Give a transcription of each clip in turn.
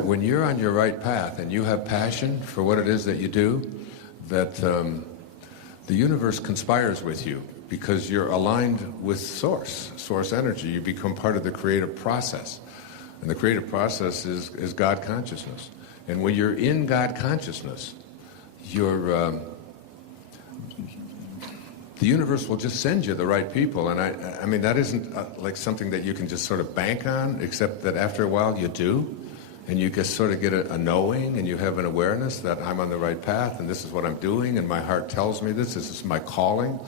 When you're on your right path and you have passion for what it is that you do, that the universe conspires with you because you're aligned with source energy. You become part of the creative process. And the creative process is God consciousness. And when you're in God consciousness, the universe will just send you the right people. And I mean, that isn't like something that you can just sort of bank on, except that after a while you do. And you just sort of get a knowing, and you have an awareness that I'm on the right path, and this is what I'm doing, and my heart tells me this is my calling.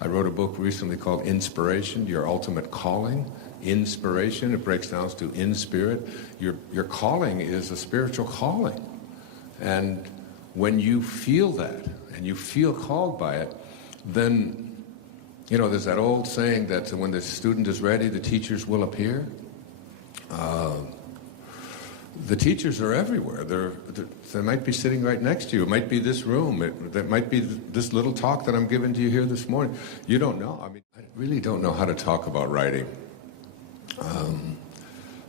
I wrote a book recently called Inspiration, Your Ultimate Calling. Inspiration, it breaks down to in spirit. Your calling is a spiritual calling. And when you feel that, and you feel called by it, then, you know, there's that old saying that when the student is ready, the teachers will appear. The teachers are everywhere. They might be sitting right next to you. It might be this room. That might be this little talk that I'm giving to you here this morning. You don't know. I mean, I really don't know how to talk about writing,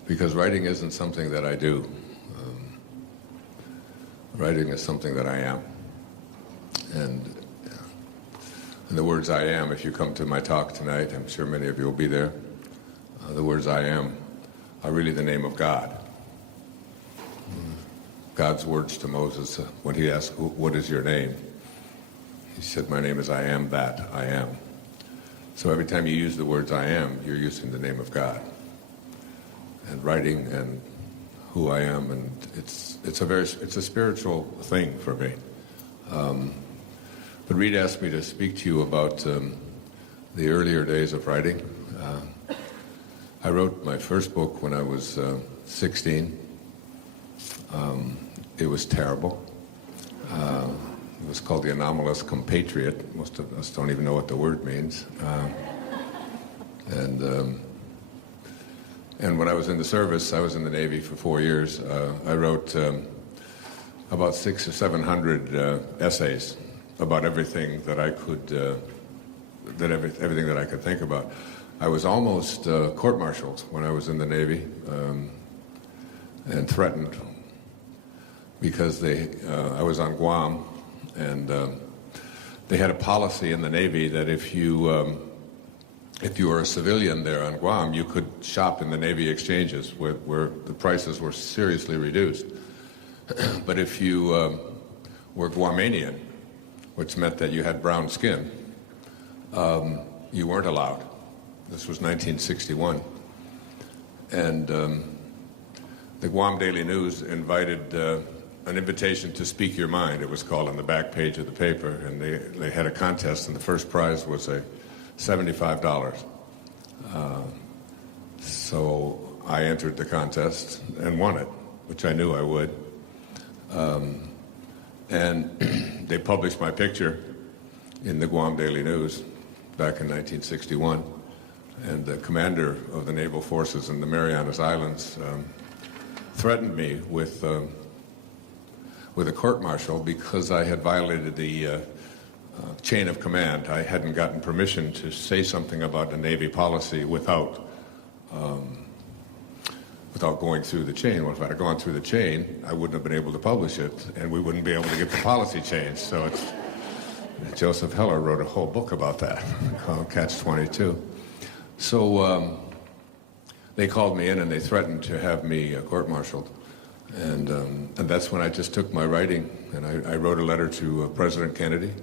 because writing isn't something that I do. Writing is something that I am. And the words I am, if you come to my talk tonight, I'm sure many of you will be there, the words I am are really the name of God. God's words to Moses when he asked, what is your name? He said, my name is I am that I am. So every time you use the words I am, you're using the name of God. And writing and who I am, and it's a spiritual thing for me. But Reed asked me to speak to you about the earlier days of writing. I wrote my first book when I was 16. It was terrible. It was called The Anomalous Compatriot. Most of us don't even know what the word means. And when I was in the service, I was in the Navy for 4 years. I wrote about 600 or 700 essays about everything that I could, everything that I could think about. I was almost court-martialed when I was in the Navy and threatened, because I was on Guam, and they had a policy in the Navy that if you were a civilian there on Guam, you could shop in the Navy exchanges where the prices were seriously reduced. But if you were Guamanian, which meant that you had brown skin, you weren't allowed. This was 1961. And the Guam Daily News invited an invitation to speak your mind, it was called, on the back page of the paper, and they had a contest, and the first prize was $75. So I entered the contest and won it, which I knew I would. And they published my picture in the Guam Daily News back in 1961, and the commander of the naval forces in the Marianas Islands threatened me with a court-martial because I had violated the chain of command. I hadn't gotten permission to say something about the Navy policy without going through the chain. Well, if I had gone through the chain, I wouldn't have been able to publish it, and we wouldn't be able to get the policy changed. So Joseph Heller wrote a whole book about that called Catch-22. So they called me in and they threatened to have me court-martialed. And that's when I just took my writing, and I wrote a letter to President Kennedy.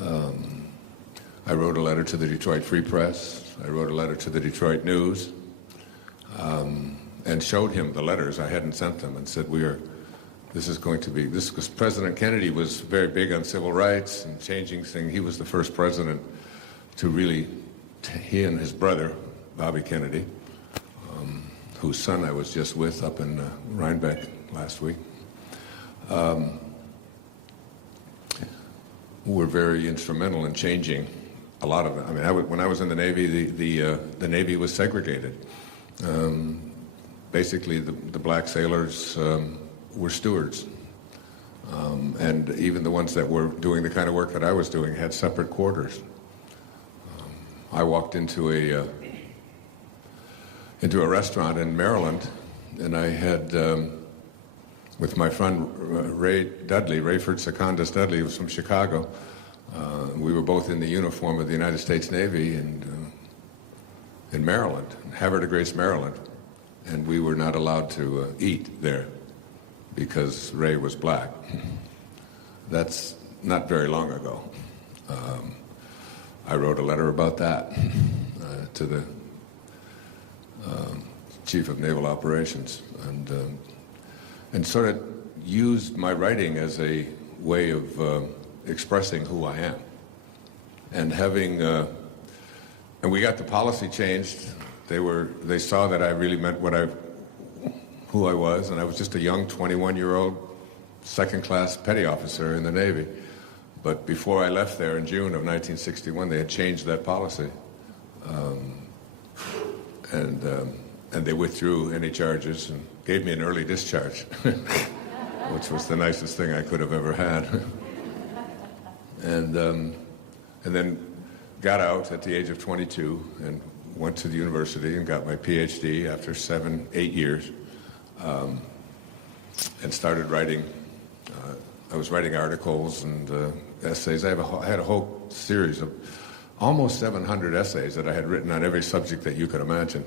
I wrote a letter to the Detroit Free Press. I wrote a letter to the Detroit News, and showed him the letters. I hadn't sent them, and said, this is going to be, this, because President Kennedy was very big on civil rights and changing things. He was the first president to really, he and his brother, Bobby Kennedy, whose son I was just with up in Rhinebeck last week, were very instrumental in changing a lot of it. I mean, when I was in the Navy, the Navy was segregated. Basically, the black sailors were stewards, and even the ones that were doing the kind of work that I was doing had separate quarters. I walked into a restaurant in Maryland, and I had with my friend Ray Dudley, Rayford Secundus Dudley, who was from Chicago. We were both in the uniform of the United States Navy in Maryland, Havre de Grace, Maryland. And we were not allowed to eat there because Ray was black. That's not very long ago. I wrote a letter about that to the Chief of Naval Operations, and sort of used my writing as a way of expressing who I am. And having, and we got the policy changed. They saw that I really meant who I was, and I was just a young 21-year-old second-class petty officer in the Navy. But before I left there in June of 1961, they had changed that policy. And they withdrew any charges and gave me an early discharge, which was the nicest thing I could have ever had. And then got out at the age of 22 and went to the university and got my PhD after 8 years, and started writing. I was writing articles and essays. I had a whole series of almost 700 essays that I had written on every subject that you could imagine.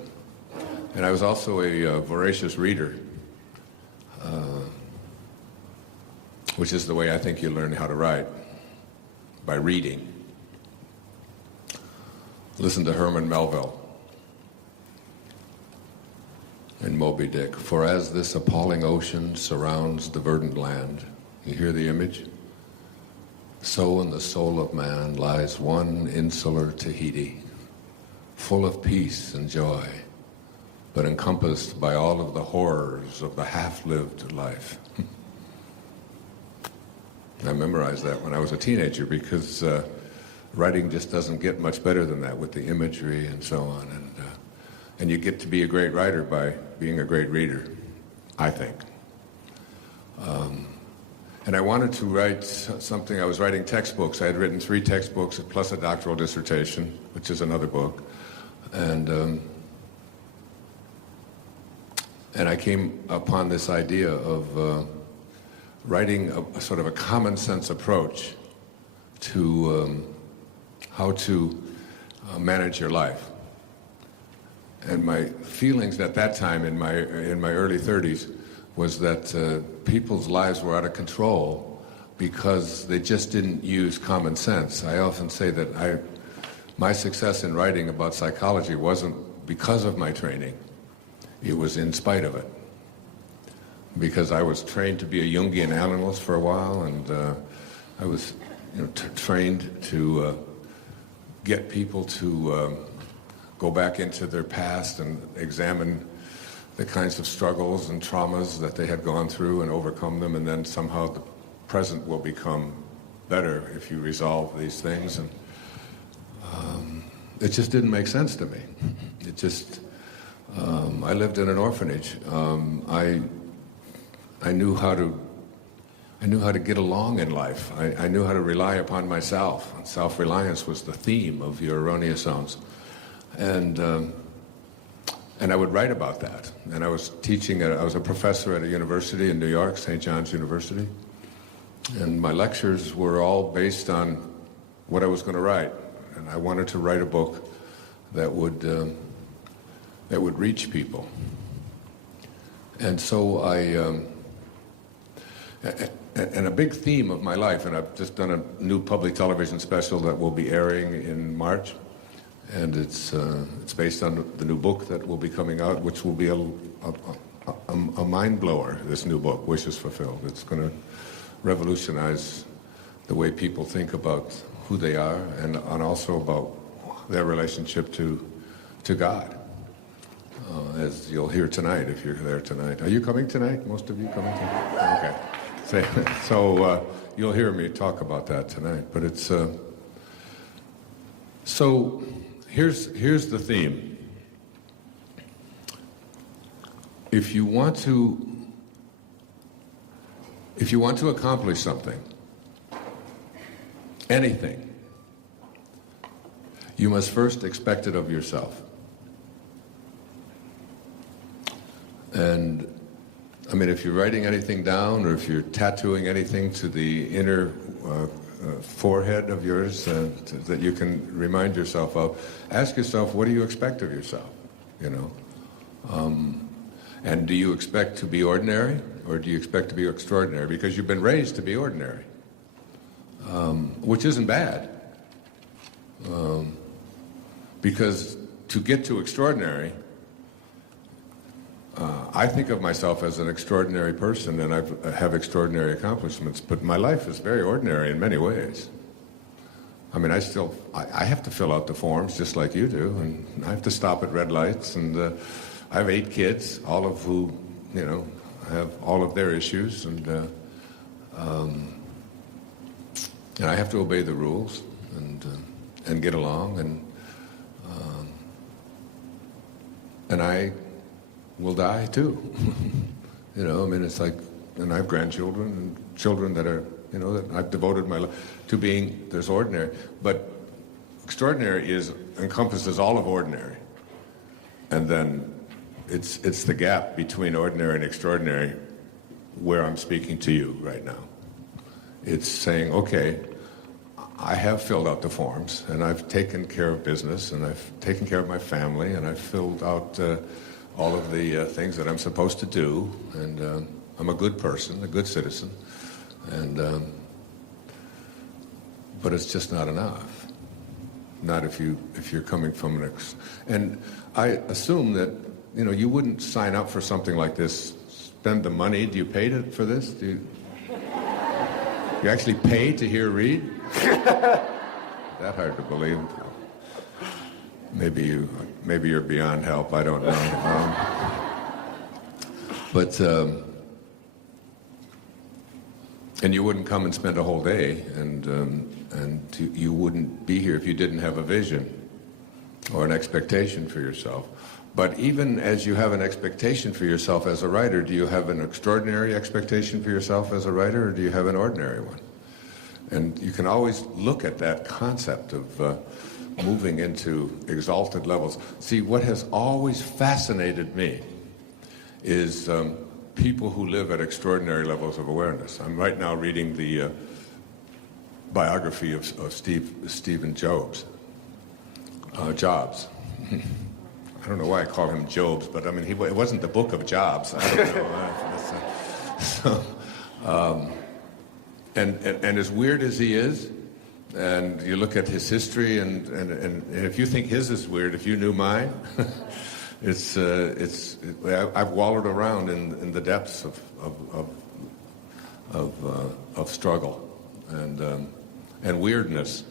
And I was also a voracious reader, which is the way I think you learn how to write, by reading. Listen to Herman Melville in Moby Dick. For as this appalling ocean surrounds the verdant land, you hear the image? So in the soul of man lies one insular Tahiti, full of peace and joy, but encompassed by all of the horrors of the half-lived life. I memorized that when I was a teenager because writing just doesn't get much better than that with the imagery and so on. And you get to be a great writer by being a great reader, I think. And I wanted to write something. I was writing textbooks. I had written 3 textbooks plus a doctoral dissertation, which is another book. And I came upon this idea of writing a sort of a common sense approach to how to manage your life. And my feelings at that time in my early 30s was that people's lives were out of control because they just didn't use common sense. I often say that my success in writing about psychology wasn't because of my training. It was in spite of it. Because I was trained to be a Jungian analyst for a while, and I was trained to get people to go back into their past and examine the kinds of struggles and traumas that they had gone through and overcome them, and then somehow the present will become better if you resolve these things. And it just didn't make sense to me. It just, I lived in an orphanage. I knew how to get along in life. I knew how to rely upon myself. And self-reliance was the theme of your Erroneous zones. And I would write about that. And I was teaching, I was a professor at a university in New York, St. John's University. And my lectures were all based on what I was going to write. And I wanted to write a book that would reach people. And so and a big theme of my life, and I've just done a new public television special that will be airing in March. And it's based on the new book that will be coming out, which will be a mind blower. This new book, Wishes Fulfilled. It's going to revolutionize the way people think about who they are, and also about their relationship to God. As you'll hear tonight, if you're there tonight. Are you coming tonight? Most of you coming tonight? Okay. So you'll hear me talk about that tonight. But it's so. Here's the theme. If you want to accomplish something, anything, you must first expect it of yourself. And I mean, if you're writing anything down or if you're tattooing anything to the inner forehead of yours that you can remind yourself of, ask yourself, what do you expect of yourself? You know? And do you expect to be ordinary or do you expect to be extraordinary? Because you've been raised to be ordinary, which isn't bad. Because to get to extraordinary, I think of myself as an extraordinary person, and I have extraordinary accomplishments, but my life is very ordinary in many ways. I mean, I have to fill out the forms just like you do, and I have to stop at red lights, and I have 8 kids, all of who, you know, have all of their issues, and I have to obey the rules and get along, and I will die too. You know, I mean, it's like, and I have grandchildren and children that are, you know, that I've devoted my life to being this ordinary. But extraordinary encompasses all of ordinary. And then it's the gap between ordinary and extraordinary where I'm speaking to you right now. It's saying, okay, I have filled out the forms, and I've taken care of business, and I've taken care of my family, and I've filled out all of the things that I'm supposed to do, and I'm a good person, a good citizen, and but it's just not enough. Not if you're coming from and I assume that, you know, you wouldn't sign up for something like this, spend the money. Do you pay for this? Do you actually pay to hear read? That hard to believe. Maybe you're beyond help. I don't know. And you wouldn't come and spend a whole day, and you wouldn't be here if you didn't have a vision or an expectation for yourself. But even as you have an expectation for yourself as a writer, do you have an extraordinary expectation for yourself as a writer, or do you have an ordinary one? And you can always look at that concept of moving into exalted levels. See, what has always fascinated me is people who live at extraordinary levels of awareness. I'm right now reading the biography of Stephen Jobs. Jobs. I don't know why I call him Jobs, but I mean, it wasn't the book of Jobs. I don't know. And as weird as he is, and you look at his history, and if you think his is weird, if you knew mine, I've wallowed around in the depths of struggle and weirdness,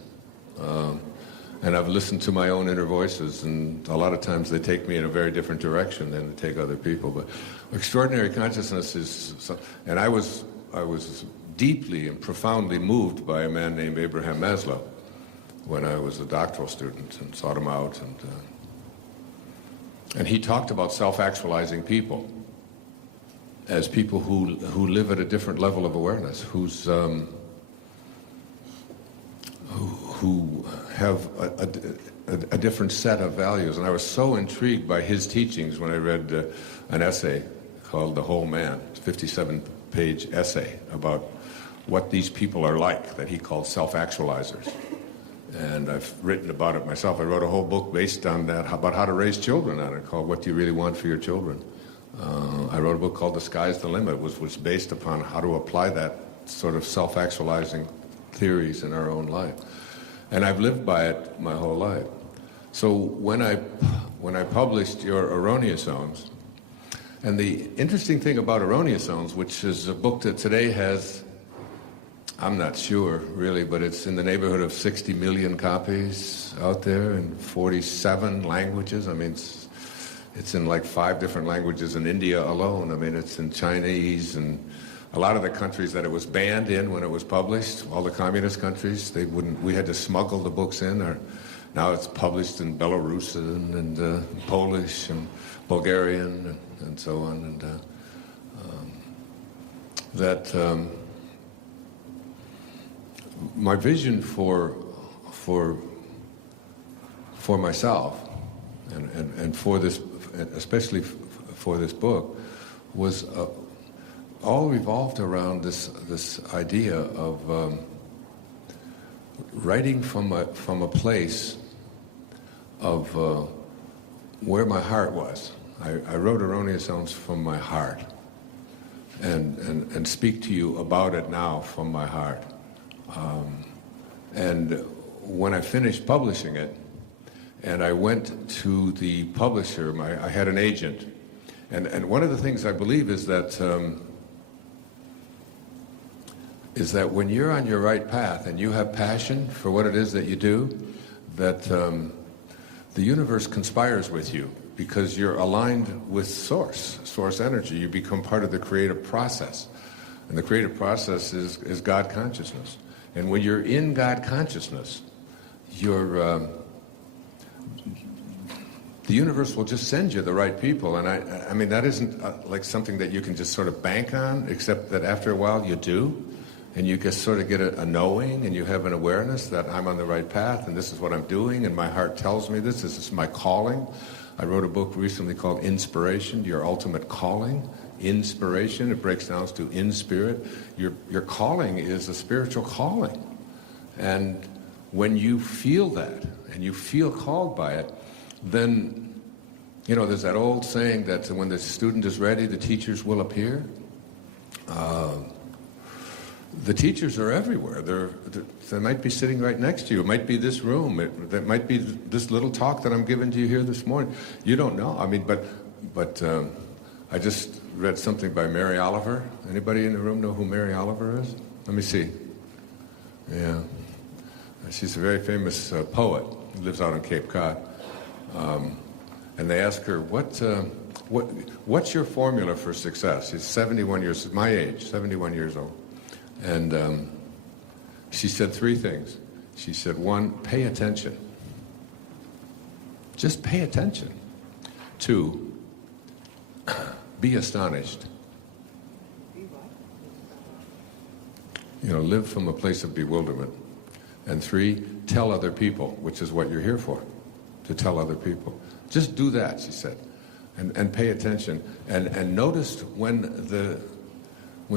and I've listened to my own inner voices, and a lot of times they take me in a very different direction than they take other people. But extraordinary consciousness is, and I was deeply and profoundly moved by a man named Abraham Maslow when I was a doctoral student, and sought him out, and he talked about self-actualizing people as people who live at a different level of awareness, who have a different set of values. And I was so intrigued by his teachings when I read an essay called The Whole Man, a 57-page essay about what these people are like, that he called self-actualizers. And I've written about it myself. I wrote a whole book based on that, about how to raise children on it, called What Do You Really Want for Your Children? I wrote a book called The Sky's the Limit, which was based upon how to apply that sort of self-actualizing theories in our own life. And I've lived by it my whole life. So when I published your Erroneous Zones, and the interesting thing about Erroneous Zones, which is a book that today has, I'm not sure really, but it's in the neighborhood of 60 million copies out there in 47 languages. I mean, it's in like 5 different languages in India alone. I mean, it's in Chinese and a lot of the countries that it was banned in when it was published, all the communist countries, we had to smuggle the books in. Or now it's published in Belarus and Polish and Bulgarian and so on. And my vision for myself and for this, especially for this book, was all revolved around this idea of writing from a place of where my heart was. I wrote Erroneous from my heart, and speak to you about it now from my heart. And when I finished publishing it, and I went to the publisher, I had an agent, and one of the things I believe is that when you're on your right path and you have passion for what it is that you do, that the universe conspires with you because you're aligned with source energy. You become part of the creative process. And the creative process is God consciousness. And when you're in God consciousness, the universe will just send you the right people. And I mean, that isn't like something that you can just sort of bank on, except that after a while you do. And you just sort of get a knowing, and you have an awareness that I'm on the right path, and this is what I'm doing, and my heart tells me this is my calling. I wrote a book recently called Inspiration, Your Ultimate Calling. Inspiration, it breaks down to in spirit. Your calling is a spiritual calling. And when you feel that, and you feel called by it, then, you know, there's that old saying that when the student is ready, the teachers will appear. The teachers are everywhere. They might be sitting right next to you. It might be this room. That might be this little talk that I'm giving to you here this morning. You don't know. I mean, but I just read something by Mary Oliver. Anybody in the room know who Mary Oliver is? Let me see. Yeah. She's a very famous poet who lives out on Cape Cod. And they ask her, what's your formula for success? She's 71 years, my age, 71 years old. And she said three things. She said, one, pay attention. Just pay attention. Two, be astonished. You know, live from a place of bewilderment. And three, tell other people, which is what you're here for, to tell other people. Just do that, she said, and pay attention. And notice when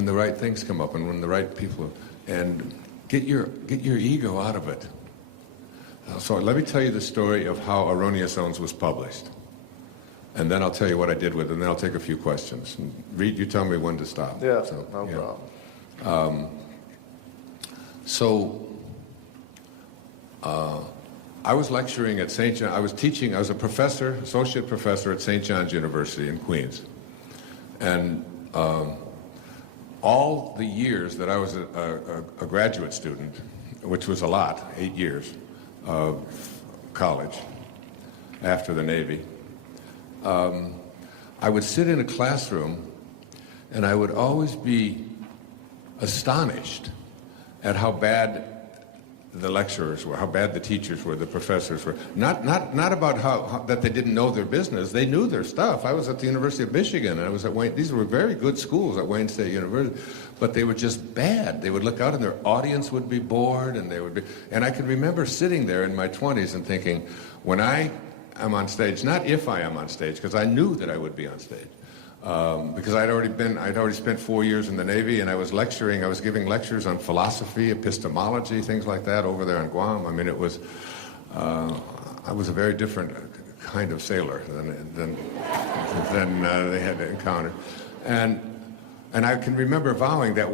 the right things come up and when the right people, and get your ego out of it. So let me tell you the story of how Erroneous was published. And then I'll tell you what I did with it, and then I'll take a few questions. And Reed, you tell me when to stop. Yeah, so, no problem. I was lecturing at St. John. I was a professor, associate professor at St. John's University in Queens. And all the years that I was a graduate student, which was a lot, 8 years of college after the Navy, I would sit in a classroom and I would always be astonished at how bad the lecturers were, how bad the teachers were, the professors were. Not about how that they didn't know their business. They knew their stuff. I was at the University of Michigan, and I was at Wayne. These were very good schools at Wayne State University, but they were just bad. They would look out, and their audience would be bored, and they would be. And I can remember sitting there in my 20s and thinking, when I am on stage, not if I am on stage, because I knew that I would be on stage. Because I'd already spent 4 years in the Navy, and I was giving lectures on philosophy, epistemology, things like that over there on Guam. I mean, I was a very different kind of sailor than they had to encounter. And I can remember vowing that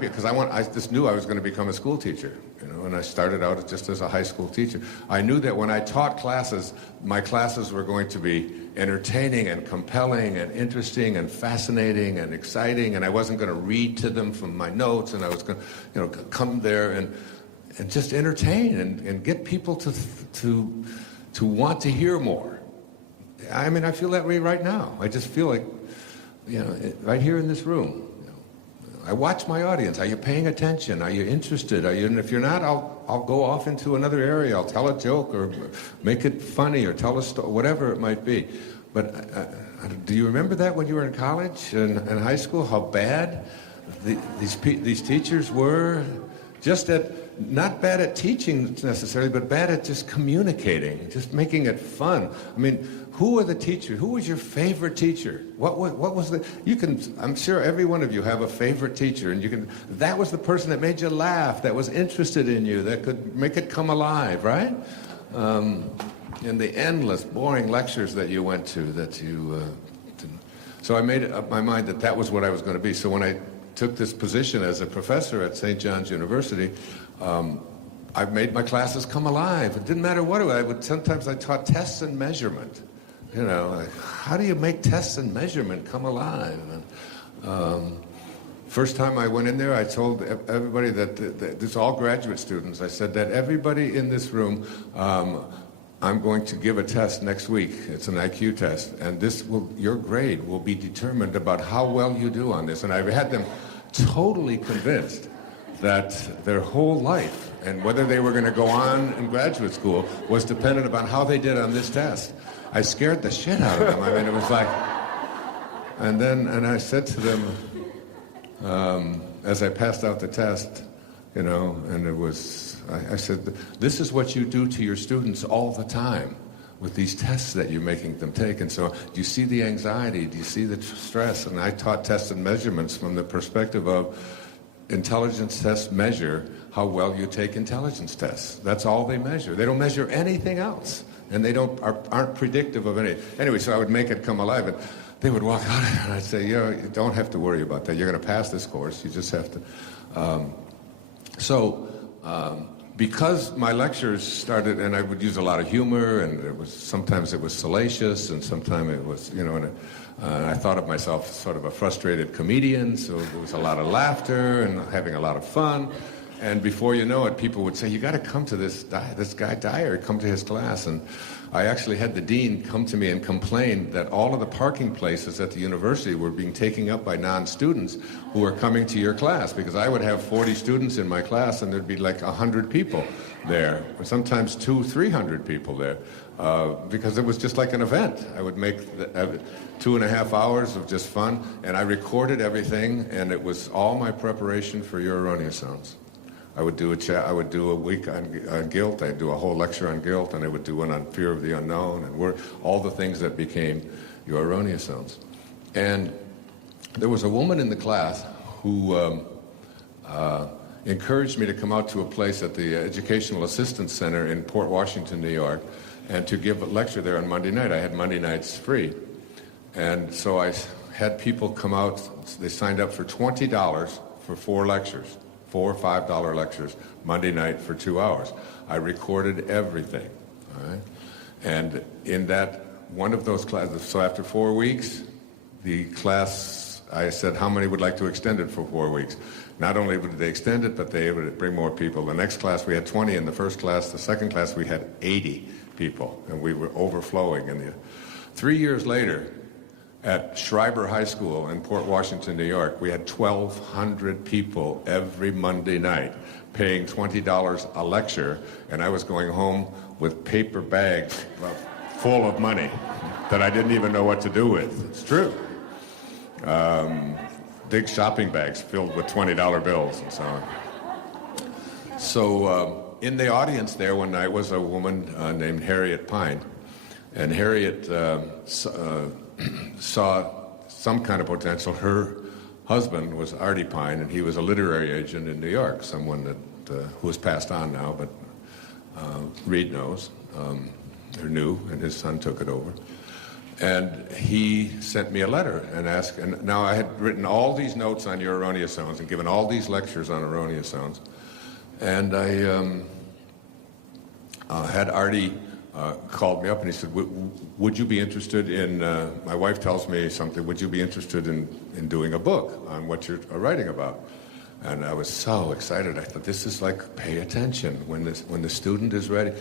because I just knew I was going to become a school teacher. You know, and I started out just as a high school teacher. I knew that when I taught classes, my classes were going to be entertaining and compelling and interesting and fascinating and exciting, and I wasn't going to read to them from my notes, and I was going to, come there and just entertain and get people to want to hear more. I mean, I feel that way right now. I just feel like, right here in this room. I watch my audience. Are you paying attention? Are you interested? And if you're not, I'll go off into another area. I'll tell a joke or make it funny or tell a story, whatever it might be. But do you remember that when you were in college and high school? How bad these teachers were? Just at not bad at teaching necessarily, but bad at just communicating, just making it fun. I mean, who are the teachers? Who was your favorite teacher? What was the, you can, I'm sure every one of you have a favorite teacher, and you can, that was the person that made you laugh, that was interested in you, that could make it come alive, right? And the endless, boring lectures that you went to, that you, so I made up my mind that that was what I was going to be. So when I took this position as a professor at St. John's University, I made my classes come alive. It didn't matter what I would. Sometimes I taught tests and measurement. You know, like, how do you make tests and measurement come alive? And, first time I went in there, I told everybody that this is all graduate students. I said that everybody in this room, I'm going to give a test next week. It's an IQ test, and your grade will be determined about how well you do on this. And I had them totally convinced that their whole life and whether they were going to go on in graduate school was dependent upon how they did on this test. I scared the shit out of them. I mean, it was like, and I said to them, as I passed out the test, you know, and it was, I said, this is what you do to your students all the time with these tests that you're making them take. And so, do you see the anxiety? Do you see the stress? And I taught tests and measurements from the perspective of intelligence tests measure how well you take intelligence tests. That's all they measure. They don't measure anything else. And they aren't predictive of anything. Anyway, so I would make it come alive. And they would walk out and I'd say, yeah, you don't have to worry about that. You're going to pass this course. You just have to. Because my lectures started, and I would use a lot of humor, and sometimes it was salacious, and sometimes it was, you know, and I thought of myself as sort of a frustrated comedian, so there was a lot of laughter and having a lot of fun. And before you know it, people would say, you got to come to this guy Dyer, come to his class. And I actually had the dean come to me and complain that all of the parking places at the university were being taken up by non-students who were coming to your class, because I would have 40 students in my class and there'd be like 100 people there, or sometimes 200-300 people there, because it was just like an event. I would make 2.5 hours of just fun, and I recorded everything, and it was all my preparation for your Erroneous sounds. I would do a week on guilt. I'd do a whole lecture on guilt, and I would do one on fear of the unknown, and all the things that became your Erroneous sounds. And there was a woman in the class who encouraged me to come out to a place at the Educational Assistance Center in Port Washington, New York, and to give a lecture there on Monday night. I had Monday nights free. And so I had people come out. They signed up for $20 for 4 lectures. $4 or $5 lectures, Monday night for 2 hours. I recorded everything, all right? And in that, one of those classes, so after 4 weeks, the class, I said, how many would like to extend it for 4 weeks? Not only would they extend it, but they would bring more people. The next class, we had 20 in the first class. The second class, we had 80 people, and we were overflowing. 3 years later, at Schreiber High School in Port Washington, New York, we had 1,200 people every Monday night paying $20 a lecture, and I was going home with paper bags full of money that I didn't even know what to do with. It's true. Big shopping bags filled with $20 bills and so on. So in the audience there one night was a woman named Harriet Pine, and Harriet saw some kind of potential. Her husband was Artie Pine, and he was a literary agent in New York, someone that who has passed on now, but Reed knows, or knew, and his son took it over. And he sent me a letter and asked, and now I had written all these notes on your Erroneous sounds and given all these lectures on Erroneous sounds, and I had Artie called me up and he said, would you be interested in, my wife tells me something, would you be interested in doing a book on what you're writing about? And I was so excited. I thought, this is like, pay attention. When the student is ready,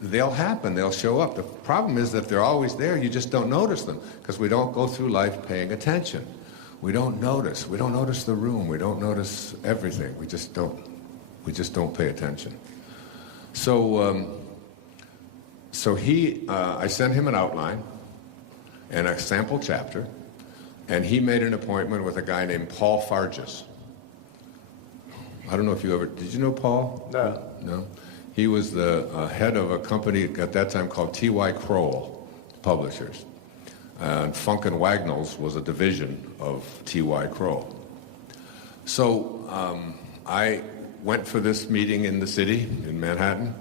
they'll happen, they'll show up. The problem is that they're always there, you just don't notice them, because we don't go through life paying attention. We don't notice the room, we don't notice everything, we just don't pay attention. So I sent him an outline and a sample chapter, and he made an appointment with a guy named Paul Farges. I don't know if you ever, did you know Paul? No. No? He was the head of a company at that time called T.Y. Crowell Publishers. And Funk and Wagnalls was a division of T.Y. Crowell. So I went for this meeting in the city, in Manhattan,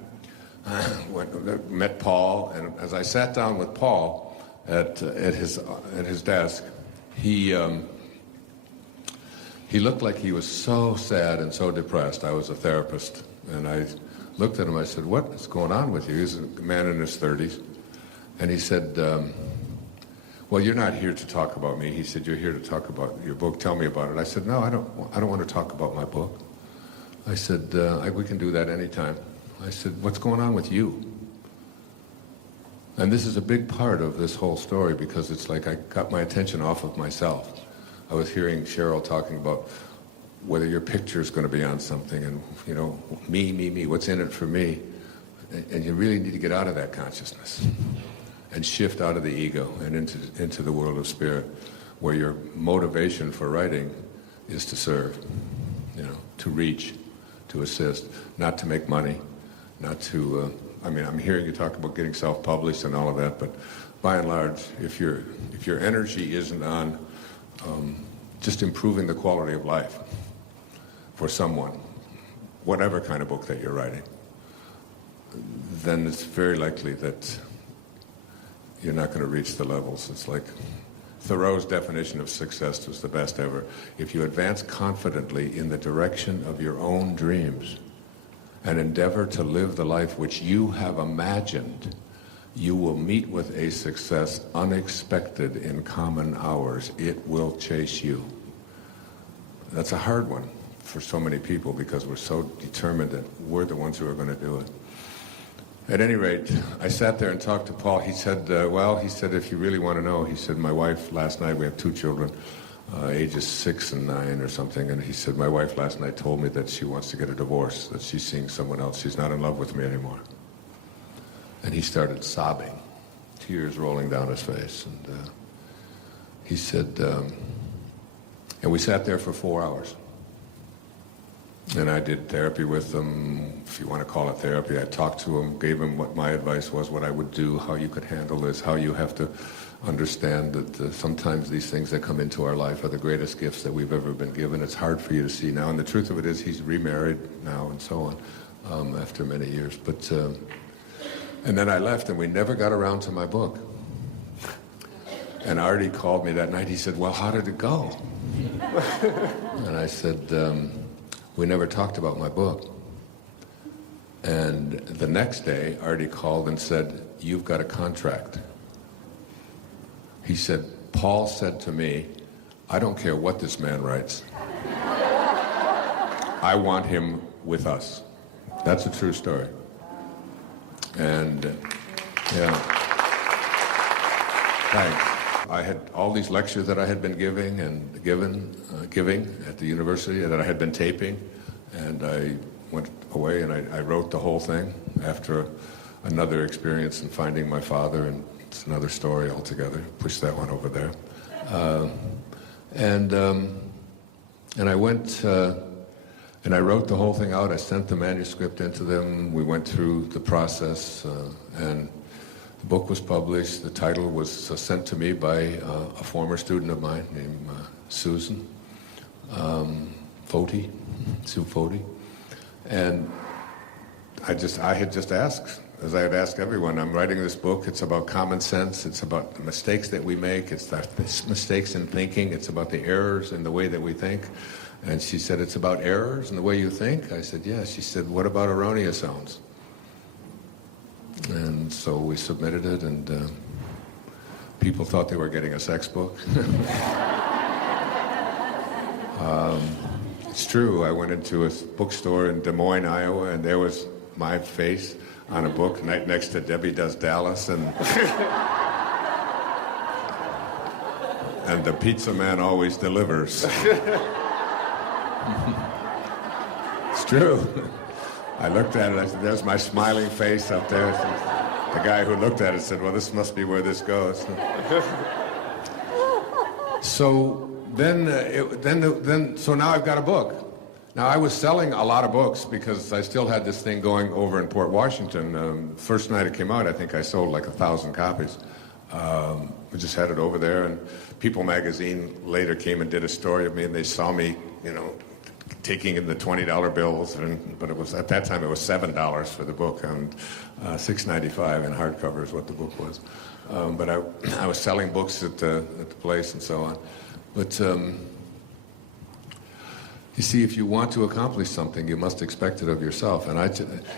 met Paul, and as I sat down with Paul at his desk, he looked like he was so sad and so depressed. I was a therapist, and I looked at him, I said, "What is going on with you?" He's a man in his 30s, and he said, "Well, you're not here to talk about me." He said, "You're here to talk about your book. Tell me about it." I said, "No, I don't want to talk about my book." I said, "We can do that anytime." I said, "What's going on with you?" And this is a big part of this whole story, because it's like I got my attention off of myself. I was hearing Cheryl talking about whether your picture is going to be on something, and, you know, me, what's in it for me? And you really need to get out of that consciousness and shift out of the ego and into the world of spirit, where your motivation for writing is to serve, you know, to reach, to assist, not to make money, not to, I'm hearing you talk about getting self-published and all of that, but by and large, if your energy isn't on just improving the quality of life for someone, whatever kind of book that you're writing, then it's very likely that you're not going to reach the levels. It's like Thoreau's definition of success was the best ever. If you advance confidently in the direction of your own dreams and endeavor to live the life which you have imagined, you will meet with a success unexpected in common hours. It will chase you. That's a hard one for so many people, because we're so determined that we're the ones who are going to do it. At any rate, I sat there and talked to Paul. He said, he said, if you really want to know, he said, my wife last night, we have 2 children, ages 6 and 9 or something, and he said, my wife last night told me that she wants to get a divorce, that she's seeing someone else. She's not in love with me anymore. And he started sobbing, tears rolling down his face. And he said, and we sat there for 4 hours. And I did therapy with him, if you want to call it therapy. I talked to him, gave him what my advice was, what I would do, how you could handle this, how you have to understand that sometimes these things that come into our life are the greatest gifts that we've ever been given. It's hard for you to see now. And the truth of it is he's remarried now and so on after many years. But and then I left, and we never got around to my book. And Artie called me that night. He said, well, how did it go? And I said, we never talked about my book. And the next day, Artie called and said, you've got a contract. He said, Paul said to me, I don't care what this man writes. I want him with us. That's a true story. And, yeah. Thanks. I had all these lectures that I had been giving at the university that I had been taping, and I went away and I wrote the whole thing after another experience in finding my father, and it's another story altogether. Push that one over there. And I went and I wrote the whole thing out. I sent the manuscript into them. We went through the process, and the book was published. The title was sent to me by a former student of mine named Susan Foti, Sue Foti. And I had just asked, as I had asked everyone, I'm writing this book. It's about common sense. It's about the mistakes that we make. It's the mistakes in thinking. It's about the errors in the way that we think. And she said, it's about errors in the way you think? I said, yeah. She said, what about erroneous sounds? And so we submitted it, and people thought they were getting a sex book. It's true. I went into a bookstore in Des Moines, Iowa, and there was my face on a book right next to Debbie Does Dallas, and and the pizza man always delivers. It's true. I looked at it, I said, there's my smiling face up there. The guy who looked at it said, well, this must be where this goes. So so now I've got a book. Now, I was selling a lot of books because I still had this thing going over in Port Washington. First night it came out, I think I sold like 1,000 copies. We just had it over there, and People magazine later came and did a story of me, and they saw me, taking in the $20 bills, but it was, at that time, it was $7 for the book, and $6.95 in hardcover is what the book was. But I was selling books at the place and so on. But you see, if you want to accomplish something, you must expect it of yourself. And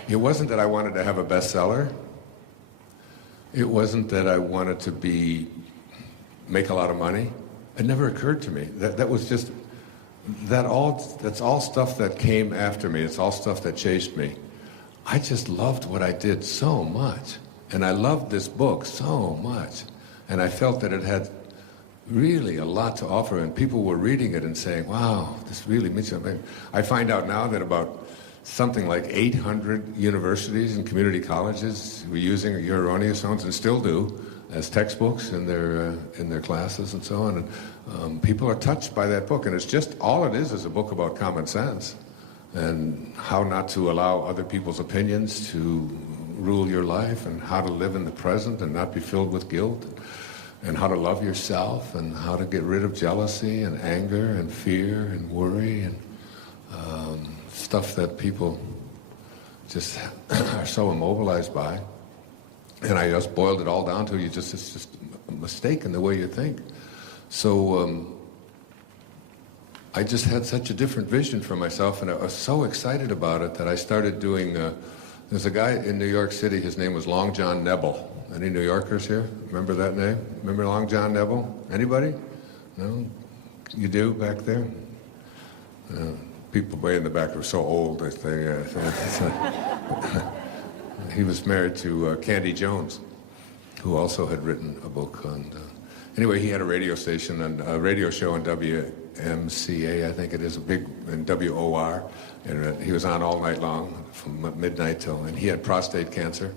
it wasn't that I wanted to have a bestseller. It wasn't that I wanted to make a lot of money. It never occurred to me. That was just, that's all stuff that came after me. It's all stuff that chased me. I just loved what I did so much. And I loved this book so much. And I felt that it had really a lot to offer, and people were reading it and saying, wow, this really means something. I find out now that about something like 800 universities and community colleges were using Erroneous and still do as textbooks in their classes and so on. And people are touched by that book, and it's just, all it is a book about common sense and how not to allow other people's opinions to rule your life, and how to live in the present and not be filled with guilt, and how to love yourself, and how to get rid of jealousy and anger and fear and worry and stuff that people just are so immobilized by. And I just boiled it all down to it's just a mistake in the way you think. So I just had such a different vision for myself, and I was so excited about it that I started doing, there's a guy in New York City, his name was Long John Nebel. Any New Yorkers here? Remember that name? Remember Long John Nebel? Anybody? No? You do back there? People way in the back are so old. He was married to Candy Jones, who also had written a book on... anyway, he had a radio station and a radio show on WMCA, I think it is, a big, and WOR. And he was on all night long, from midnight till... And he had prostate cancer.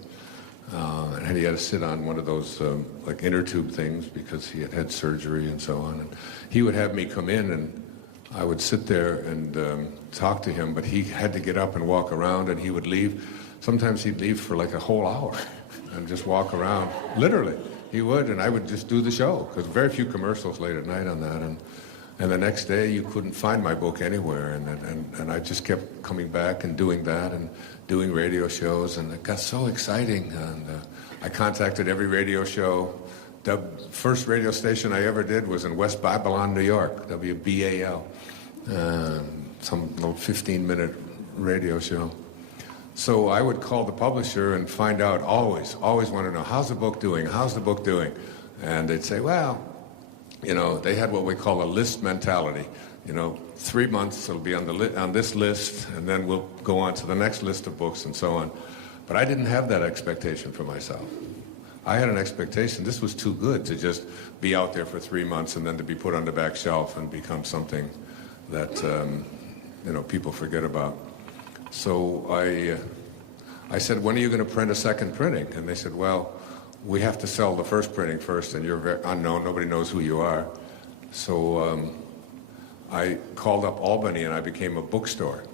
And he had to sit on one of those like inner tube things because he had had surgery and so on. And he would have me come in, and I would sit there and talk to him, but he had to get up and walk around, and he would leave. Sometimes he'd leave for like a whole hour and just walk around. Literally, he would, and I would just do the show, because very few commercials late at night on that. And the next day, you couldn't find my book anywhere, and I just kept coming back and doing that and doing radio shows, and it got so exciting. And I contacted every radio show. The first radio station I ever did was in West Babylon, New York, WBAL, some little 15-minute radio show. So I would call the publisher and find out, always want to know, how's the book doing? How's the book doing? And they'd say, well, they had what we call a list mentality. 3 months it'll be on this list, and then we'll go on to the next list of books and so on. But I didn't have that expectation for myself. I had an expectation, this was too good to just be out there for 3 months and then to be put on the back shelf and become something that people forget about. So I said, when are you going to print a second printing? And they said, well, we have to sell the first printing first, and you're very unknown, nobody knows who you are. So I called up Albany, and I became a bookstore.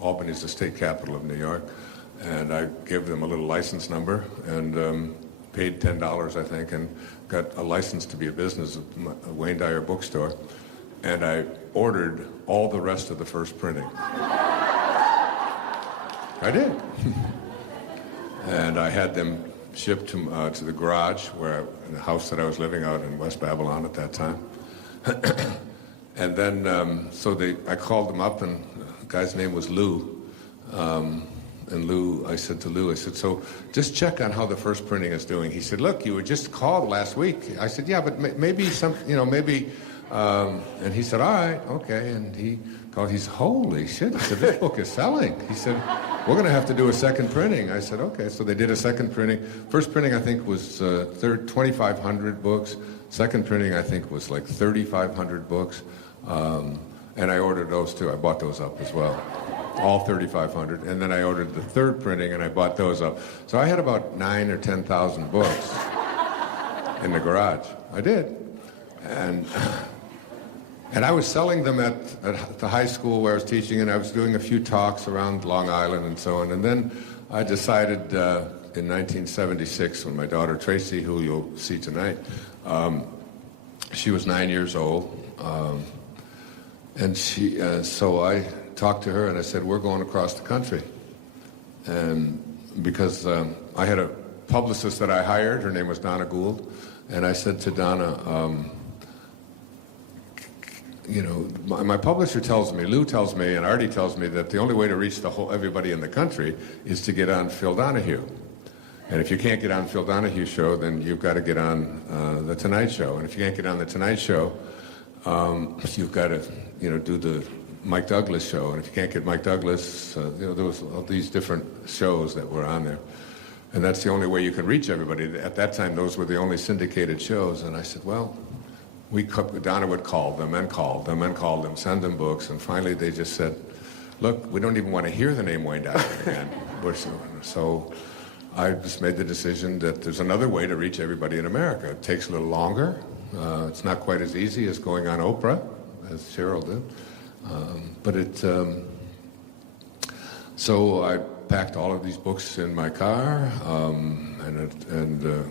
Albany is the state capital of New York, and I gave them a little license number and paid $10, I think, and got a license to be a business, a Wayne Dyer bookstore, and I ordered all the rest of the first printing. I did. And I had them shipped to the garage in the house that I was living out in West Babylon at that time. And then, I called them up, and the guy's name was Lou. And Lou, I said, so just check on how the first printing is doing. He said, look, you were just called last week. I said, yeah, but maybe maybe. And he said, all right, okay. And he called, he said, holy shit. He said, this book is selling. He said, we're going to have to do a second printing. I said, okay. So they did a second printing. First printing, I think, was 2,500 books. Second printing, I think, was like 3,500 books. And I ordered those too. I bought those up as well. All 3,500. And then I ordered the third printing, and I bought those up. So I had about 9,000 or 10,000 books in the garage. I did. And And I was selling them at the high school where I was teaching, and I was doing a few talks around Long Island and so on. And then I decided in 1976, when my daughter Tracy, who you'll see tonight, she was 9 years old, and so I talked to her and I said, we're going across the country. And because I had a publicist that I hired, her name was Donna Gould, and I said to Donna, you know, my publisher tells me, Lou tells me, and Artie tells me that the only way to reach everybody in the country is to get on Phil Donahue. And if you can't get on Phil Donahue's show, then you've got to get on The Tonight Show. And if you can't get on The Tonight Show, you've got to, you know, do the Mike Douglas show. And if you can't get Mike Douglas, you know, there was all these different shows that were on there. And that's the only way you can reach everybody. At that time, those were the only syndicated shows. And I said, well, Donna would call them and call them and call them, send them books. And finally, they just said, look, we don't even want to hear the name Wayne Dyer again. So I just made the decision that there's another way to reach everybody in America. It takes a little longer. It's not quite as easy as going on Oprah, as Cheryl did. So I packed all of these books in my car and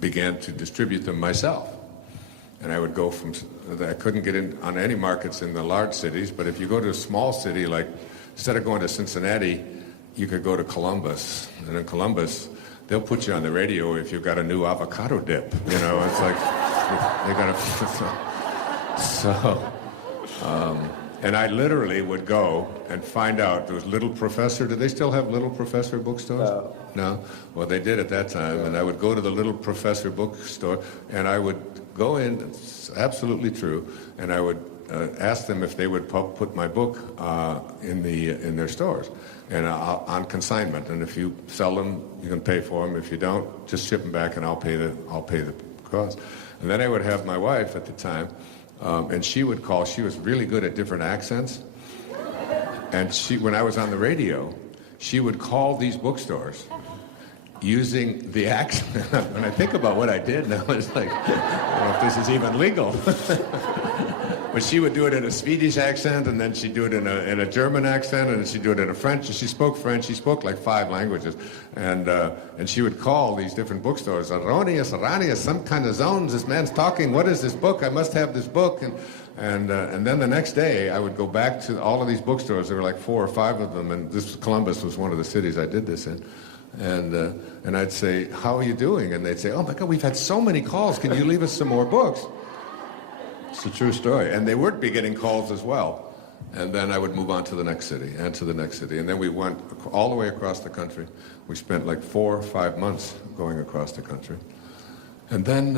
began to distribute them myself. And I would go I couldn't get in on any markets in the large cities, but if you go to a small city, like instead of going to Cincinnati, you could go to Columbus. And in Columbus, they'll put you on the radio if you've got a new avocado dip. You know, it's like, they got to, and I literally would go and find out. There was Little Professor. Do they still have Little Professor bookstores? No? Well, they did at that time. And I would go to the Little Professor bookstore, and I would go in, it's absolutely true, and I would ask them if they would put my book in their stores, and on consignment. And if you sell them, you can pay for them. If you don't, just ship them back, and I'll pay the cost. And then I would have my wife at the time, and she would call. She was really good at different accents, and when I was on the radio, she would call these bookstores using the accent. When I think about what I did now, it's like, I don't know if this is even legal. But she would do it in a Swedish accent, and then she'd do it in a German accent, and then she'd do it in a French. She spoke French. She spoke like 5 languages. And she would call these different bookstores, Erroneous, some kind of zones. This man's talking. What is this book? I must have this book. And then the next day, I would go back to all of these bookstores. There were like 4 or 5 of them, and Columbus was one of the cities I did this in. And I'd say, how are you doing? And they'd say, oh my God, we've had so many calls. Can you leave us some more books? It's a true story. And they would be getting calls as well. And then I would move on to the next city and to the next city. And then we went all the way across the country. We spent like 4 or 5 months going across the country. And then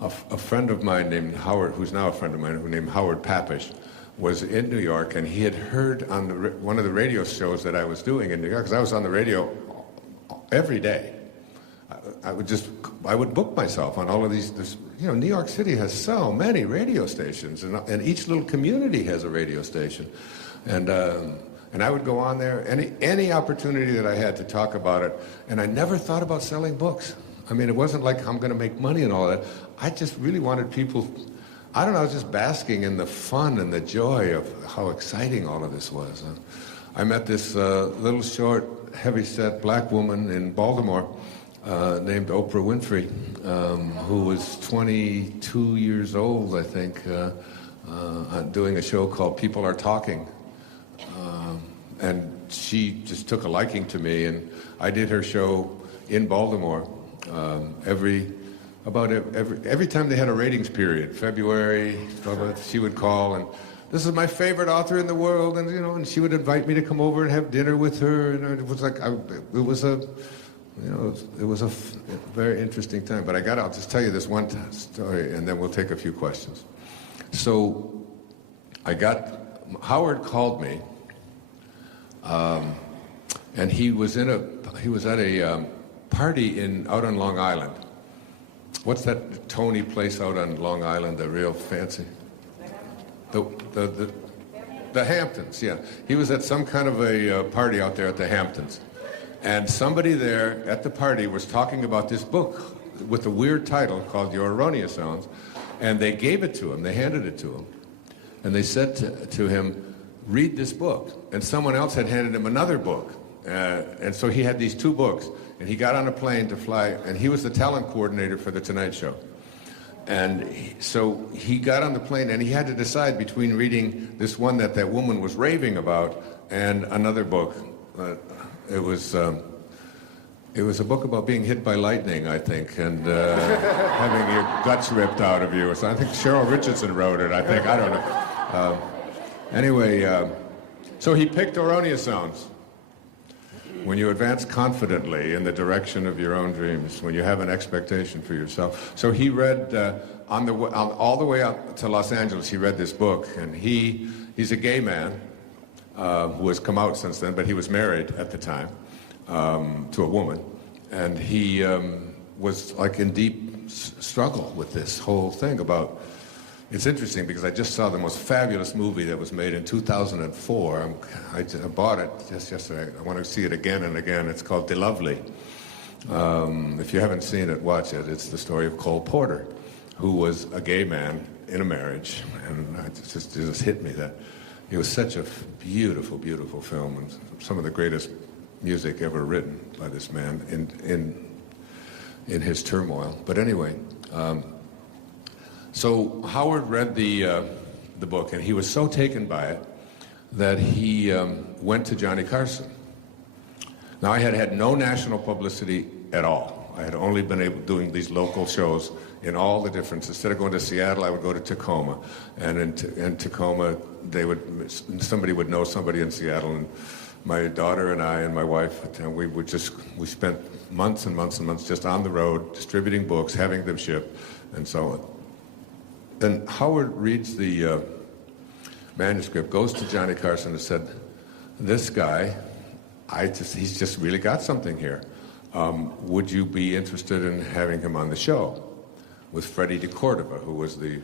a friend of mine named Howard, who's now a friend of mine, named Howard Papish, was in New York, and he had heard on one of the radio shows that I was doing in New York, because I was on the radio every day. I would book myself on all of these. You know, New York City has so many radio stations, and each little community has a radio station, and I would go on there any opportunity that I had to talk about it, and I never thought about selling books. I mean, it wasn't like I'm going to make money and all that. I just really wanted people. I don't know, I was just basking in the fun and the joy of how exciting all of this was. I met this little short, heavy-set black woman in Baltimore named Oprah Winfrey, who was 22 years old, I think, doing a show called People Are Talking. And she just took a liking to me, and I did her show in Baltimore every time they had a ratings period, February, she would call, and this is my favorite author in the world, and and she would invite me to come over and have dinner with her, and it was like it was a very interesting time. But I'll just tell you this one story, and then we'll take a few questions. So Howard called me, and he was at a party out on Long Island. What's that Tony place out on Long Island, the real fancy? The Hamptons, yeah. He was at some kind of a party out there at the Hamptons. And somebody there at the party was talking about this book with a weird title called Your Erroneous Zones. And they gave it to him, they handed it to him. And they said to him, read this book. And someone else had handed him another book. And so he had these two books. And he got on a plane to fly, and he was the talent coordinator for The Tonight Show. And so he got on the plane, and he had to decide between reading this one that woman was raving about and another book. It was a book about being hit by lightning, I think, and having your guts ripped out of you. So I think Cheryl Richardson wrote it, I think. I don't know. Anyway, so he picked Erroneous Zones. When you advance confidently in the direction of your own dreams, when you have an expectation for yourself. So he read, all the way out to Los Angeles, he read this book, and he's a gay man who has come out since then, but he was married at the time to a woman, and he was like in deep struggle with this whole thing about. It's interesting because I just saw the most fabulous movie that was made in 2004. I bought it just yesterday. I want to see it again and again. It's called De Lovely. If you haven't seen it, watch it. It's the story of Cole Porter, who was a gay man in a marriage. And it just hit me that it was such a beautiful, beautiful film, and some of the greatest music ever written by this man in his turmoil. But anyway, so Howard read the book, and he was so taken by it that he went to Johnny Carson. Now, I had had no national publicity at all. I had only been doing these local shows in all the different. Instead of going to Seattle, I would go to Tacoma, and in Tacoma, somebody would know somebody in Seattle, and my daughter and I and my wife, we spent months and months and months just on the road, distributing books, having them shipped, and so on. Then Howard reads the manuscript, goes to Johnny Carson and said, this guy, he's just really got something here. Would you be interested in having him on the show? With Freddie DeCordova, who was the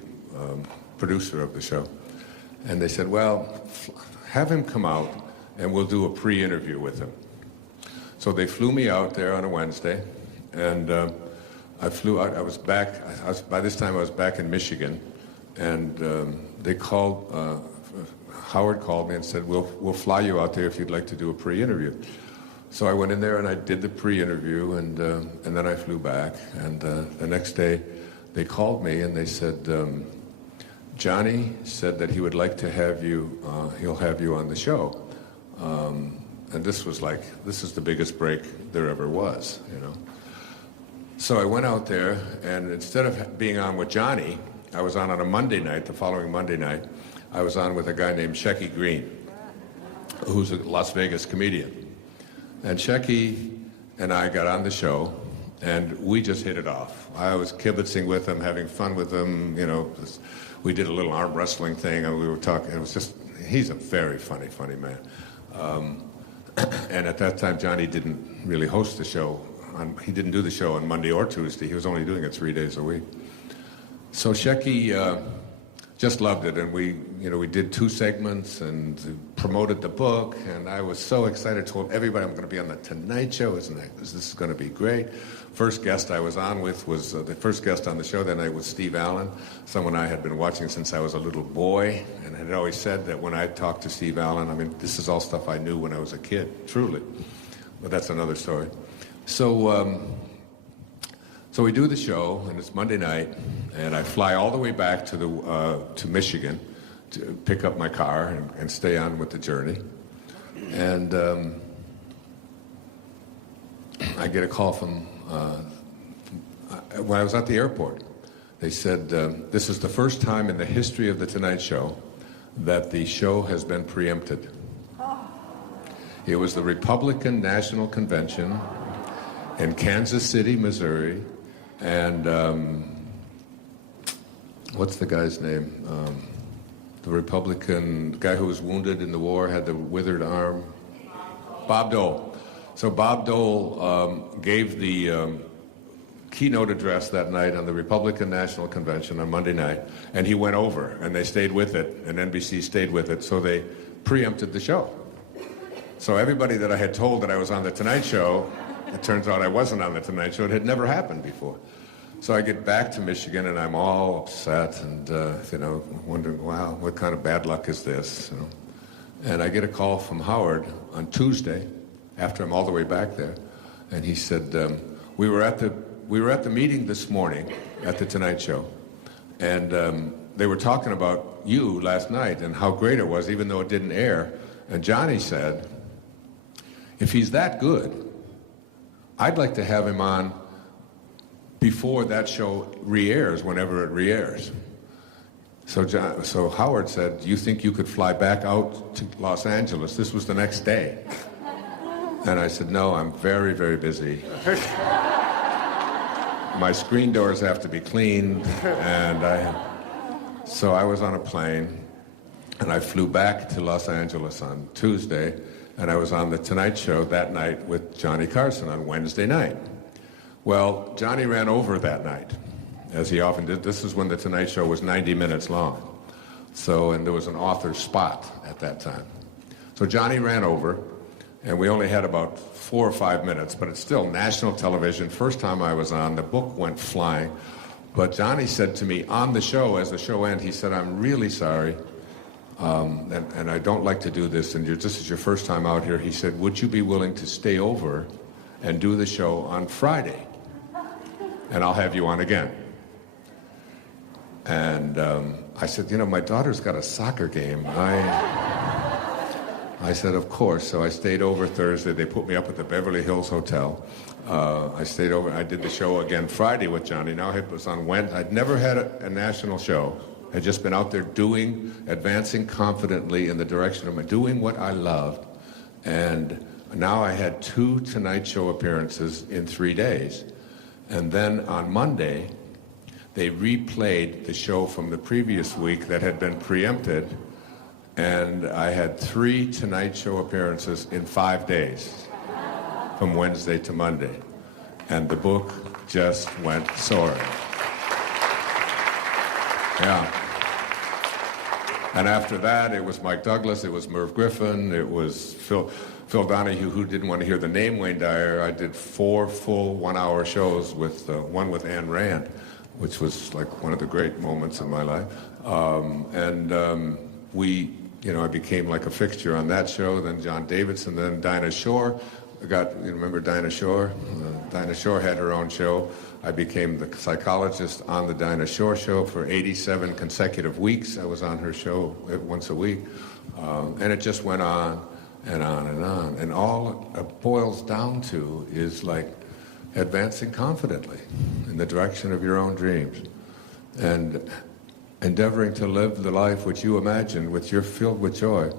producer of the show. And they said, well, have him come out and we'll do a pre-interview with him. So they flew me out there on a Wednesday, and I flew out. By this time I was back in Michigan, and they called. Howard called me and said, "We'll fly you out there if you'd like to do a pre-interview." So I went in there and I did the pre-interview, and then I flew back. And the next day, they called me and they said, "Johnny said that he would like to have you. He'll have you on the show." And this is the biggest break there ever was, you know. So I went out there, and instead of being on with Johnny, I was on a Monday night, the following Monday night, I was on with a guy named Shecky Green, who's a Las Vegas comedian. And Shecky and I got on the show, and we just hit it off. I was kibitzing with him, having fun with him, you know. We did a little arm wrestling thing, and we were talking. It was just, he's a very funny, funny man. And at that time, Johnny didn't really host the show. He didn't do the show on Monday or Tuesday. He was only doing it 3 days a week. So Shecky just loved it, and we did 2 segments and promoted the book, and I was so excited. Told everybody I'm going to be on the Tonight Show. This is going to be great. First guest I was on with was the first guest on the show that night was Steve Allen, someone I had been watching since I was a little boy, and had always said that when I talked to Steve Allen, I mean, this is all stuff I knew when I was a kid, truly. But that's another story. So we do the show, and it's Monday night, and I fly all the way back to Michigan to pick up my car and stay on with the journey. And I get a call from when I was at the airport. They said, this is the first time in the history of the Tonight Show that the show has been preempted. It was the Republican National Convention in Kansas City, Missouri, and what's the guy's name? The Republican guy who was wounded in the war, had the withered arm. Bob Dole. So Bob Dole gave the keynote address that night on the Republican National Convention on Monday night, and he went over, and they stayed with it, and NBC stayed with it, so they preempted the show. So everybody that I had told that I was on the Tonight Show, it turns out I wasn't on the Tonight Show. It had never happened before. So I get back to Michigan, and I'm all upset and, wondering, wow, what kind of bad luck is this? And I get a call from Howard on Tuesday, after I'm all the way back there, and he said, we were at the meeting this morning at the Tonight Show, and they were talking about you last night and how great it was, even though it didn't air. And Johnny said, if he's that good, I'd like to have him on before that show re-airs, whenever it re-airs. So Howard said, you think you could fly back out to Los Angeles? This was the next day. And I said, no, I'm very, very busy. My screen doors have to be cleaned, so I was on a plane, and I flew back to Los Angeles on Tuesday, and I was on the Tonight Show that night with Johnny Carson on Wednesday night. Well, Johnny ran over that night, as he often did. This is when the Tonight Show was 90 minutes long. And there was an author spot at that time. So Johnny ran over, and we only had about 4 or 5 minutes, but it's still national television. First time I was on, the book went flying. But Johnny said to me on the show, as the show ended, he said, I'm really sorry, and I don't like to do this, and this is your first time out here. He said, would you be willing to stay over and do the show on Friday? And I'll have you on again. And I said, my daughter's got a soccer game. I said, of course. So I stayed over Thursday. They put me up at the Beverly Hills Hotel. I stayed over. I did the show again Friday with Johnny. Now it was on Wednesday. I'd never had a national show. I'd just been out there advancing confidently in the direction of doing what I loved. And now I had 2 Tonight Show appearances in 3 days. And then on Monday, they replayed the show from the previous week that had been preempted, and I had 3 Tonight Show appearances in 5 days, from Wednesday to Monday. And the book just went soaring. Yeah. And after that, it was Mike Douglas, it was Merv Griffin, it was Phil Donahue, who didn't want to hear the name Wayne Dyer. I did 4 full 1-hour shows with one with Ayn Rand, which was like one of the great moments in my life. I became like a fixture on that show. Then John Davidson, then Dinah Shore. Remember Dinah Shore? Dinah Shore had her own show. I became the psychologist on the Dinah Shore show for 87 consecutive weeks. I was on her show once a week. And it just went on and on and on. And all it boils down to is like advancing confidently in the direction of your own dreams and endeavoring to live the life which you imagine, which you're filled with joy,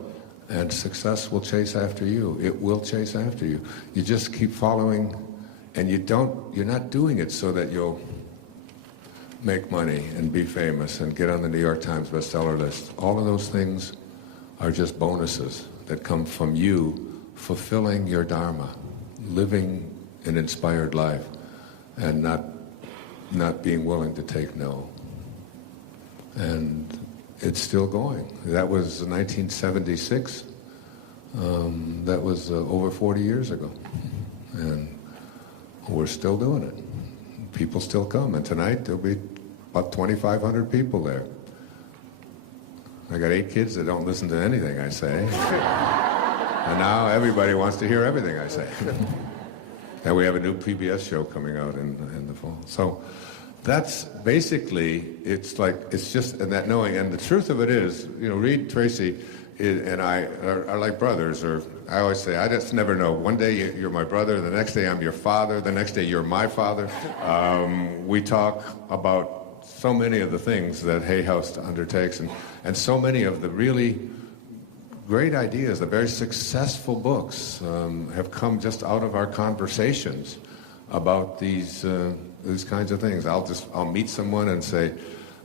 and success will chase after you. It will chase after you. You just keep following, and you're not doing it so that you'll make money and be famous and get on the New York Times bestseller list. All of those things are just bonuses that come from you fulfilling your Dharma, living an inspired life, and not being willing to take no. And it's still going. That was 1976. That was over 40 years ago. And we're still doing it. People still come. And tonight there'll be about 2,500 people there. I got 8 kids that don't listen to anything I say. And now everybody wants to hear everything I say. And we have a new PBS show coming out in the fall. So that's basically, it's just in that knowing. And the truth of it is, Reed Tracy and I are like brothers, or I always say, I just never know. One day you're my brother, the next day I'm your father, the next day you're my father. We talk about so many of the things that Hay House undertakes, and so many of the really great ideas, the very successful books have come just out of our conversations about these kinds of things. I'll meet someone and say,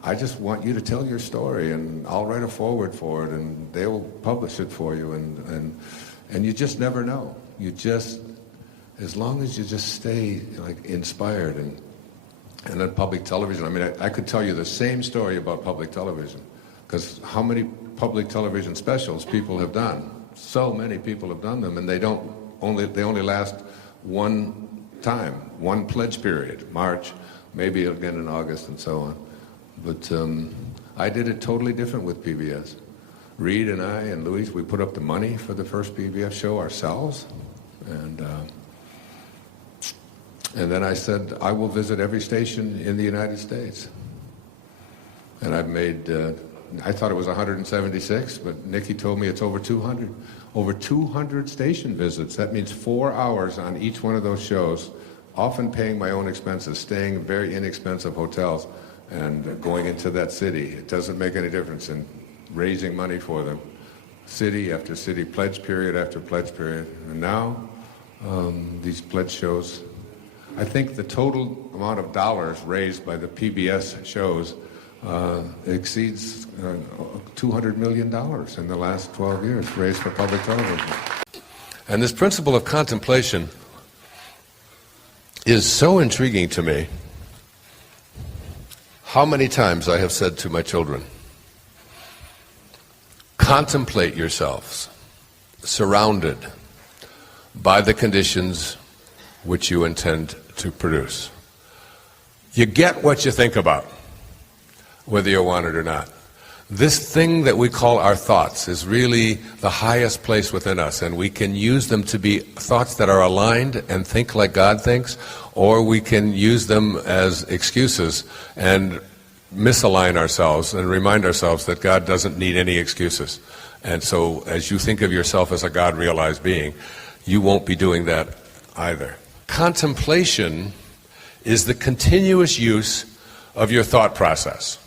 I just want you to tell your story, and I'll write a foreword for it, and they'll publish it for you, and you just never know. You just, as long as you just stay inspired and then public television. I mean, I could tell you the same story about public television, because how many public television specials people have done? So many people have done them, and they only last one time, one pledge period, March, maybe again in August and so on. But I did it totally different with PBS. Reed and I and Luis, we put up the money for the first PBS show ourselves. And then I said, I will visit every station in the United States. And I've made, I thought it was 176, but Nikki told me it's over 200. Over 200 station visits. That means 4 hours on each one of those shows, often paying my own expenses, staying in very inexpensive hotels, and going into that city. It doesn't make any difference in raising money for them. City after city, pledge period after pledge period. And now, these pledge shows, I think the total amount of dollars raised by the PBS shows exceeds $200 million in the last 12 years, raised for public television. And this principle of contemplation is so intriguing to me. How many times I have said to my children, contemplate yourselves surrounded by the conditions which you intend to produce. You get what you think about, whether you want it or not. This thing that we call our thoughts is really the highest place within us, and we can use them to be thoughts that are aligned and think like God thinks, or we can use them as excuses and misalign ourselves and remind ourselves that God doesn't need any excuses. And so as you think of yourself as a God-realized being, you won't be doing that either. Contemplation is the continuous use of your thought process.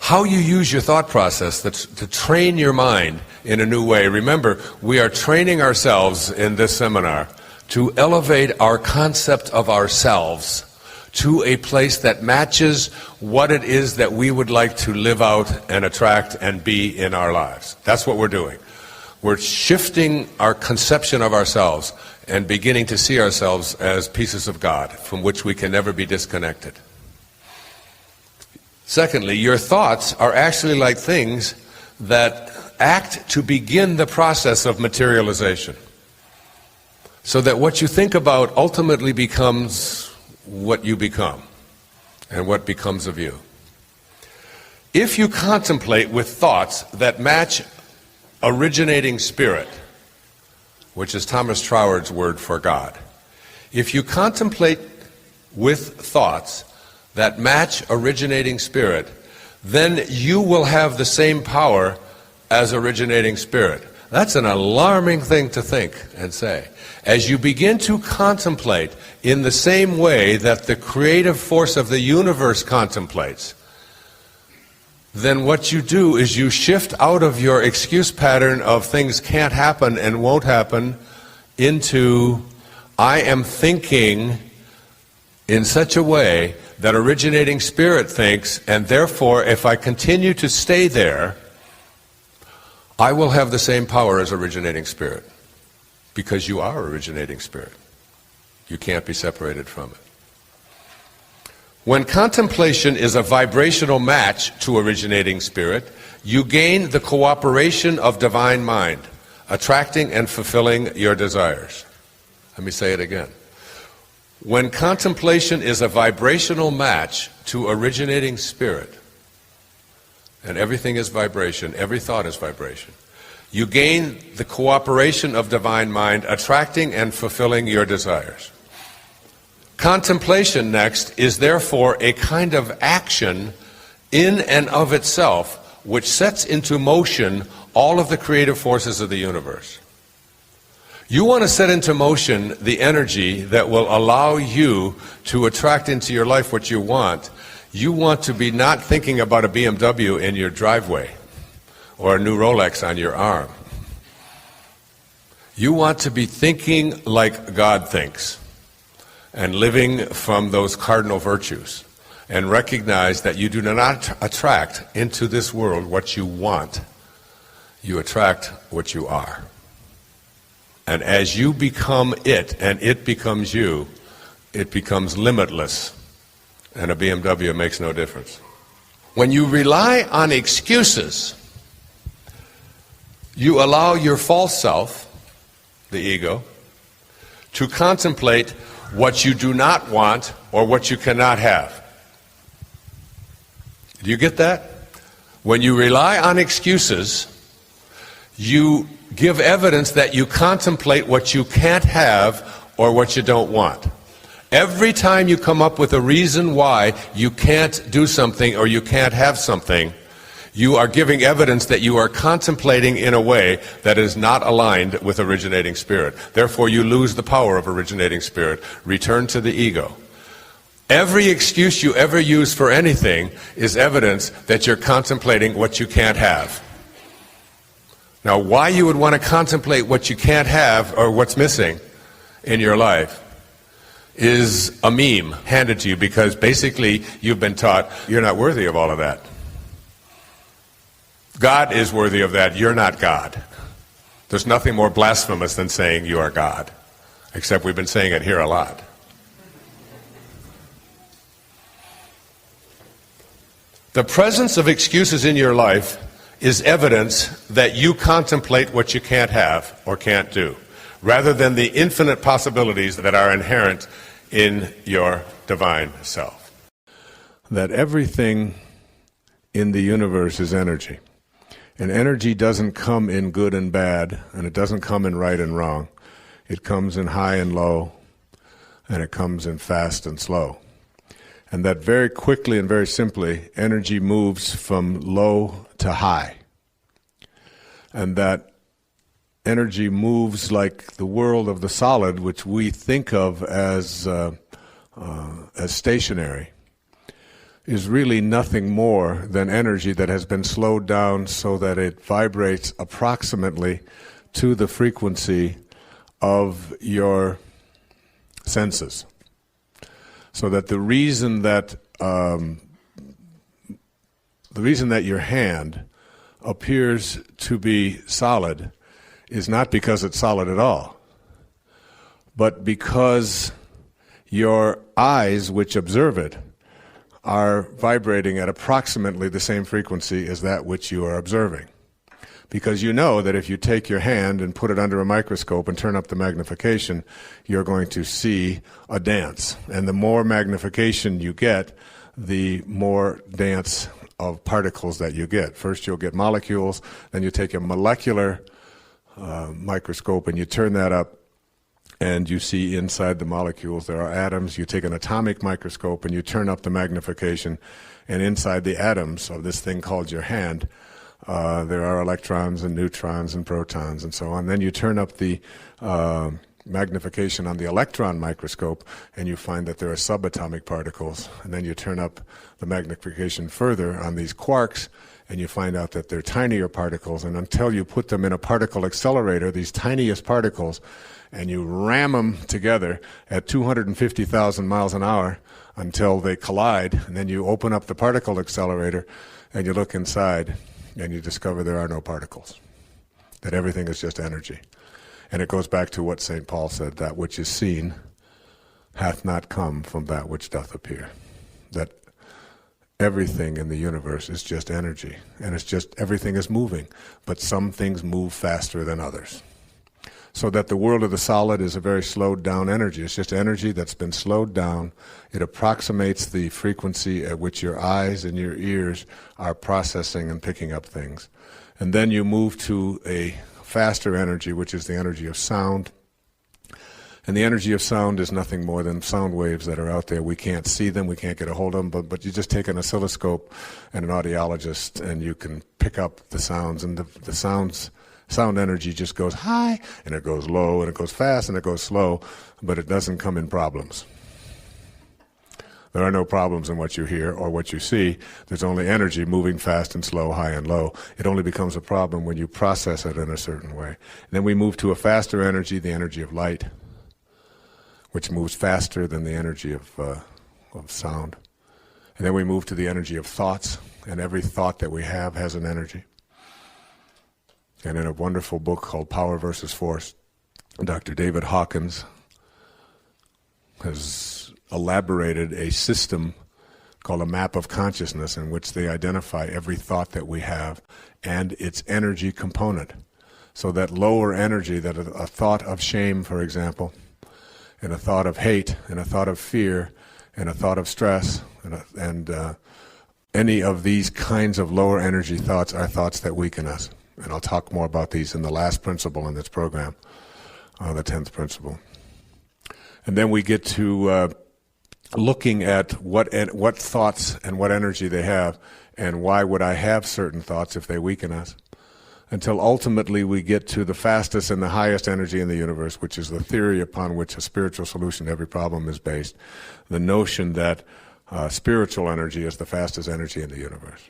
How you use your thought process to train your mind in a new way. Remember, we are training ourselves in this seminar to elevate our concept of ourselves to a place that matches what it is that we would like to live out and attract and be in our lives. That's what we're doing. We're shifting our conception of ourselves and beginning to see ourselves as pieces of God from which we can never be disconnected. Secondly, your thoughts are actually like things that act to begin the process of materialization. So that what you think about ultimately becomes what you become and what becomes of you. If you contemplate with thoughts that match originating spirit, which is Thomas Troward's word for God, if you contemplate with thoughts that match originating spirit, then you will have the same power as originating spirit. That's an alarming thing to think and say. As you begin to contemplate in the same way that the creative force of the universe contemplates, then what you do is you shift out of your excuse pattern of things can't happen and won't happen into I am thinking in such a way that originating spirit thinks, and therefore if I continue to stay there, I will have the same power as originating spirit, because you are originating spirit. You can't be separated from it. When contemplation is a vibrational match to originating spirit, you gain the cooperation of divine mind, attracting and fulfilling your desires. Let me say it again. When contemplation is a vibrational match to originating spirit, and everything is vibration, every thought is vibration, you gain the cooperation of divine mind, attracting and fulfilling your desires. Contemplation, next, is therefore a kind of action in and of itself which sets into motion all of the creative forces of the universe. You want to set into motion the energy that will allow you to attract into your life what you want. You want to be not thinking about a BMW in your driveway or a new Rolex on your arm. You want to be thinking like God thinks and living from those cardinal virtues, and recognize that you do not attract into this world what you want. You attract what you are. And as you become it and it becomes you, it becomes limitless. And a BMW makes no difference. When you rely on excuses, you allow your false self, the ego, to contemplate what you do not want or what you cannot have. Do you get that? When you rely on excuses, you give evidence that you contemplate what you can't have or what you don't want. Every time you come up with a reason why you can't do something or you can't have something, you are giving evidence that you are contemplating in a way that is not aligned with originating spirit. Therefore, you lose the power of originating spirit. Return to the ego. Every excuse you ever use for anything is evidence that you're contemplating what you can't have. Now, why you would want to contemplate what you can't have or what's missing in your life is a meme handed to you because basically you've been taught you're not worthy of all of that. God is worthy of that. You're not God. There's nothing more blasphemous than saying you are God, except we've been saying it here a lot. The presence of excuses in your life is evidence that you contemplate what you can't have or can't do, rather than the infinite possibilities that are inherent in your divine self. That everything in the universe is energy. And energy doesn't come in good and bad, and it doesn't come in right and wrong. It comes in high and low, and it comes in fast and slow. And that very quickly and very simply, energy moves from low to high. And that energy moves like the world of the solid, which we think of as stationary, is really nothing more than energy that has been slowed down so that it vibrates approximately to the frequency of your senses. So that the reason that your hand appears to be solid is not because it's solid at all, but because your eyes, which observe it, are vibrating at approximately the same frequency as that which you are observing. Because you know that if you take your hand and put it under a microscope and turn up the magnification, you're going to see a dance. And the more magnification you get, the more dance of particles that you get. First you'll get molecules, then you take a molecular microscope and you turn that up, and you see inside the molecules there are atoms. You take an atomic microscope and you turn up the magnification, and inside the atoms of this thing called your hand, there are electrons and neutrons and protons and so on. Then you turn up the magnification on the electron microscope and you find that there are subatomic particles. And then you turn up the magnification further on these quarks and you find out that they're tinier particles. And until you put them in a particle accelerator, these tiniest particles, and you ram them together at 250,000 miles an hour until they collide, and then you open up the particle accelerator and you look inside and you discover there are no particles, that everything is just energy. And it goes back to what St. Paul said, that which is seen hath not come from that which doth appear. That everything in the universe is just energy, and it's just everything is moving, but some things move faster than others. So that the world of the solid is a very slowed down energy. It's just energy that's been slowed down. It approximates the frequency at which your eyes and your ears are processing and picking up things. And then you move to a faster energy, which is the energy of sound. And the energy of sound is nothing more than sound waves that are out there. We can't see them, we can't get a hold of them, but you just take an oscilloscope and an audiologist and you can pick up the sounds, and the sound energy just goes high, and it goes low, and it goes fast, and it goes slow, but it doesn't come in problems. There are no problems in what you hear or what you see. There's only energy moving fast and slow, high and low. It only becomes a problem when you process it in a certain way. And then we move to a faster energy, the energy of light, which moves faster than the energy of sound. And then we move to the energy of thoughts, and every thought that we have has an energy. And in a wonderful book called Power versus Force, Dr. David Hawkins has elaborated a system called a map of consciousness in which they identify every thought that we have and its energy component. So that lower energy, that a thought of shame, for example, and a thought of hate, and a thought of fear, and a thought of stress, and any of these kinds of lower energy thoughts are thoughts that weaken us. And I'll talk more about these in the last principle in this program, the 10th principle. And then we get to looking at what thoughts and what energy they have, and why would I have certain thoughts if they weaken us, until ultimately we get to the fastest and the highest energy in the universe, which is the theory upon which a spiritual solution to every problem is based, the notion that spiritual energy is the fastest energy in the universe.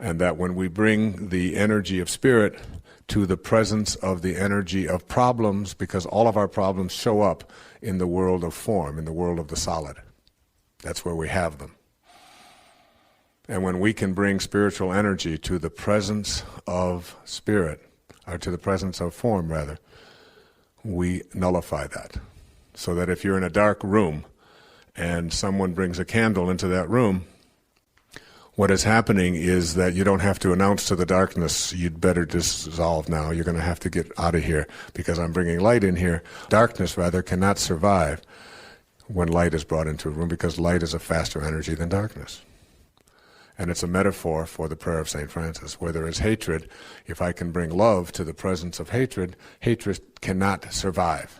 And that when we bring the energy of spirit to the presence of the energy of problems, because all of our problems show up in the world of form, in the world of the solid. That's where we have them. And when we can bring spiritual energy to the presence of spirit, or to the presence of form, rather, we nullify that. So that if you're in a dark room and someone brings a candle into that room, what is happening is that you don't have to announce to the darkness, you'd better dissolve now, you're going to have to get out of here because I'm bringing light in here. Darkness, rather, cannot survive when light is brought into a room, because light is a faster energy than darkness. And it's a metaphor for the prayer of St. Francis. Where there is hatred, if I can bring love to the presence of hatred, hatred cannot survive.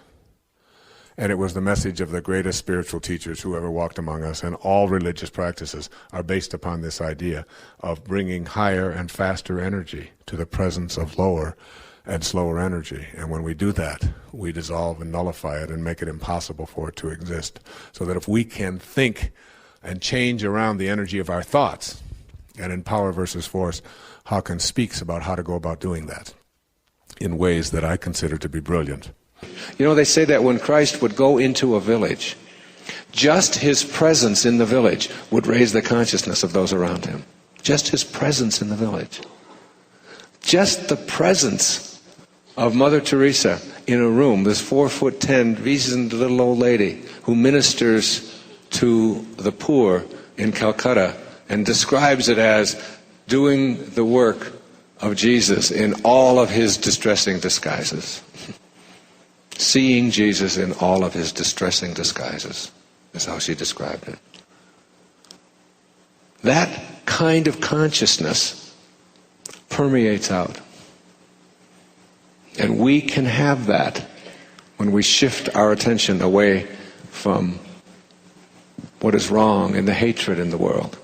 And it was the message of the greatest spiritual teachers who ever walked among us, and all religious practices are based upon this idea of bringing higher and faster energy to the presence of lower and slower energy. And when we do that, we dissolve and nullify it and make it impossible for it to exist. So that if we can think and change around the energy of our thoughts, and in Power versus Force, Hawkins speaks about how to go about doing that in ways that I consider to be brilliant. You know, they say that when Christ would go into a village, just his presence in the village would raise the consciousness of those around him. Just his presence in the village. Just the presence of Mother Teresa in a room, this 4'10", reasoned little old lady who ministers to the poor in Calcutta and describes it as doing the work of Jesus in all of his distressing disguises. Seeing Jesus in all of his distressing disguises is how she described it. That kind of consciousness permeates out. And we can have that when we shift our attention away from what is wrong and the hatred in the world.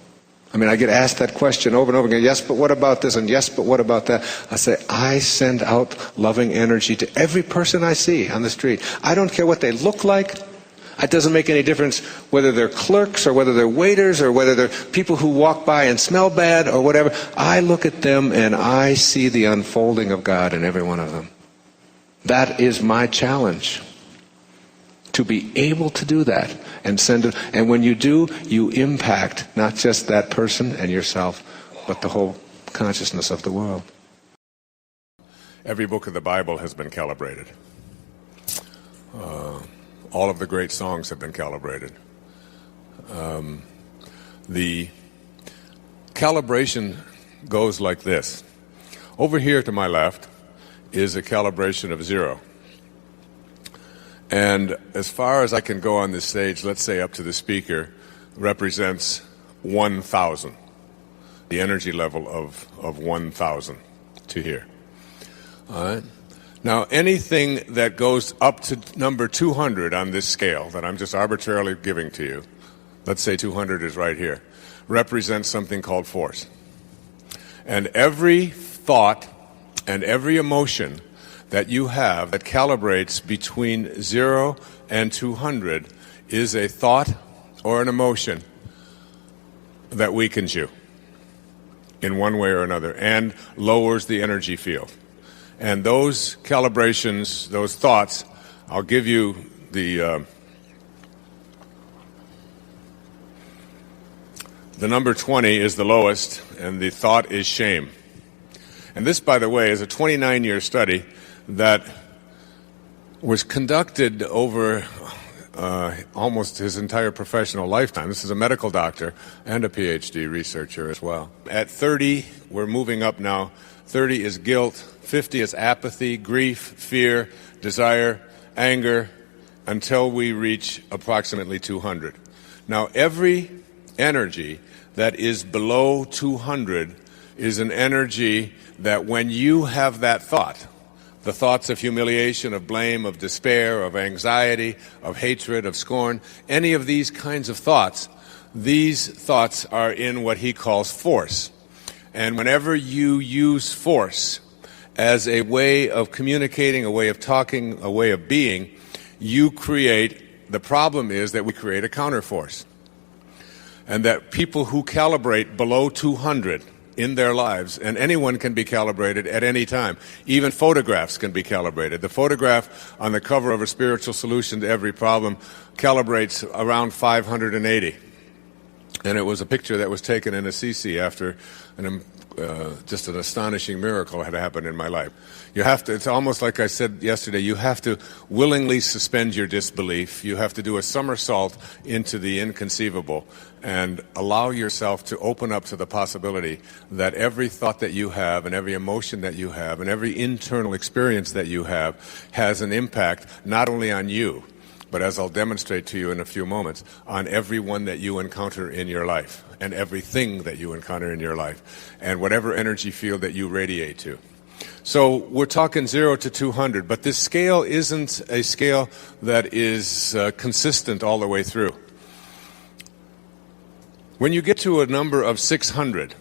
I mean, I get asked that question over and over again. Yes, but what about this? And yes, but what about that? I say, I send out loving energy to every person I see on the street. I don't care what they look like. It doesn't make any difference whether they're clerks or whether they're waiters or whether they're people who walk by and smell bad or whatever. I look at them and I see the unfolding of God in every one of them. That is my challenge. To be able to do that and send it. And when you do, you impact not just that person and yourself, but the whole consciousness of the world. Every book of the Bible has been calibrated. All of the great songs have been calibrated. The calibration goes like this. Over here to my left is a calibration of 0. And as far as I can go on this stage, let's say up to the speaker, represents 1,000. The energy level of 1,000 to here. All right? Now, anything that goes up to number 200 on this scale that I'm just arbitrarily giving to you, let's say 200 is right here, represents something called force. And every thought and every emotion that you have that calibrates between 0 and 200 is a thought or an emotion that weakens you in one way or another and lowers the energy field. And those calibrations, those thoughts, I'll give you the number 20 is the lowest, and the thought is shame. And this, by the way, is a 29-year study that was conducted over almost his entire professional lifetime. This is a medical doctor and a PhD researcher as well. At 30, we're moving up now. 30 is guilt, 50 is apathy, grief, fear, desire, anger, until we reach approximately 200. Now, every energy that is below 200 is an energy that when you have that thought, the thoughts of humiliation, of blame, of despair, of anxiety, of hatred, of scorn, any of these kinds of thoughts, these thoughts are in what he calls force. And whenever you use force as a way of communicating, a way of talking, a way of being, you create, the problem is that we create a counterforce. And that people who calibrate below 200 in their lives, and anyone can be calibrated at any time. Even photographs can be calibrated. The photograph on the cover of A Spiritual Solution to Every Problem calibrates around 580. And it was a picture that was taken in Assisi after just an astonishing miracle had happened in my life. You have to, it's almost like I said yesterday, you have to willingly suspend your disbelief. You have to do a somersault into the inconceivable and allow yourself to open up to the possibility that every thought that you have and every emotion that you have and every internal experience that you have has an impact not only on you, but as I'll demonstrate to you in a few moments, on everyone that you encounter in your life and everything that you encounter in your life and whatever energy field that you radiate to. So we're talking 0 to 200, but this scale isn't a scale that is consistent all the way through. When you get to a number of 600,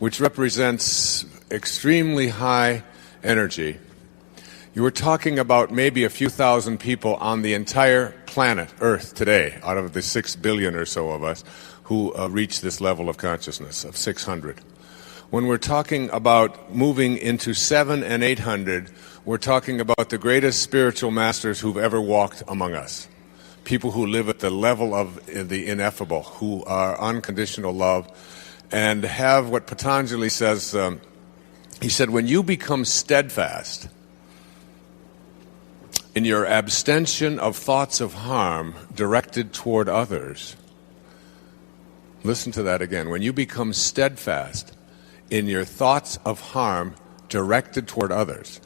which represents extremely high energy, you were talking about maybe a few thousand people on the entire planet, Earth, today, out of the 6 billion or so of us who reach this level of consciousness of 600. When we're talking about moving into 700 and 800, we're talking about the greatest spiritual masters who've ever walked among us. People who live at the level of the ineffable, who are unconditional love, and have what Patanjali says, he said, when you become steadfast in your abstention of thoughts of harm directed toward others, listen to that again, when you become steadfast in your thoughts of harm directed toward others,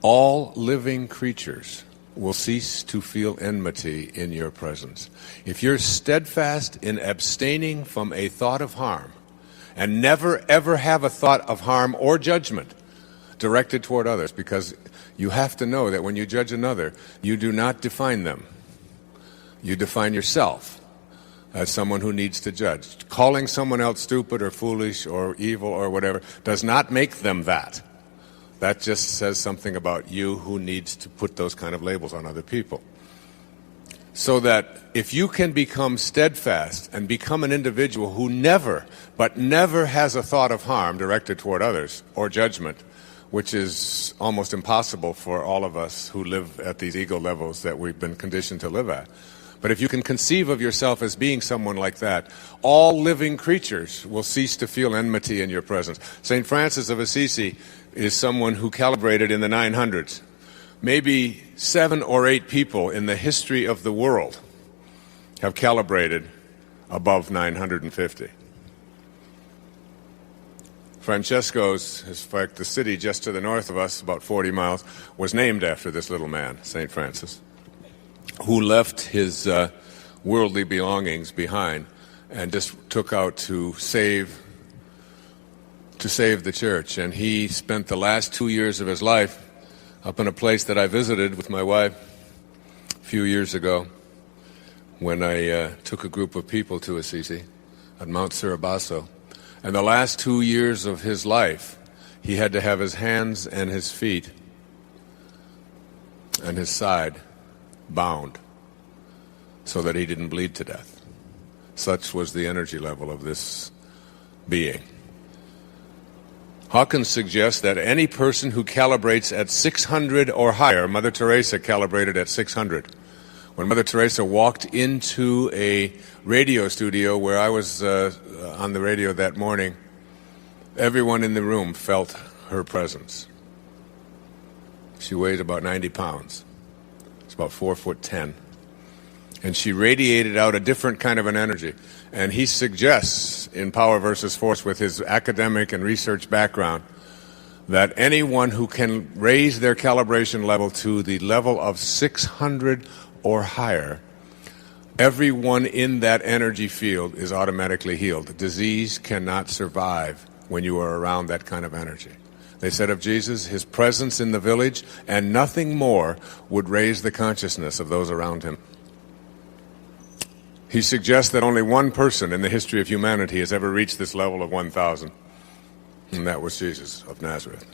all living creatures will cease to feel enmity in your presence. If you're steadfast in abstaining from a thought of harm and never ever have a thought of harm or judgment directed toward others, because you have to know that when you judge another, you do not define them. You define yourself as someone who needs to judge. Calling someone else stupid or foolish or evil or whatever does not make them that. That just says something about you who needs to put those kind of labels on other people. So that if you can become steadfast and become an individual who never, but never has a thought of harm directed toward others or judgment, which is almost impossible for all of us who live at these ego levels that we've been conditioned to live at. But if you can conceive of yourself as being someone like that, all living creatures will cease to feel enmity in your presence. St. Francis of Assisi is someone who calibrated in the 900s. Maybe 7 or 8 people in the history of the world have calibrated above 950. Francesco's, in fact, the city just to the north of us, about 40 miles, was named after this little man, St. Francis, who left his worldly belongings behind and just took out to save the church. And he spent the last 2 years of his life up in a place that I visited with my wife a few years ago when I took a group of people to Assisi at Mount Suribasso. And the last 2 years of his life, he had to have his hands and his feet and his side bound so that he didn't bleed to death. Such was the energy level of this being. Hawkins suggests that any person who calibrates at 600 or higher, Mother Teresa calibrated at 600. When Mother Teresa walked into a radio studio where I was on the radio that morning, everyone in the room felt her presence. She weighed about 90 pounds. It's about 4'10". And she radiated out a different kind of an energy. And he suggests in Power versus Force, with his academic and research background, that anyone who can raise their calibration level to the level of 600 or higher everyone in that energy field is automatically healed. Disease cannot survive when you are around that kind of energy. They said of Jesus, his presence in the village and nothing more would raise the consciousness of those around him. He suggests that only one person in the history of humanity has ever reached this level of 1,000, and that was Jesus of Nazareth.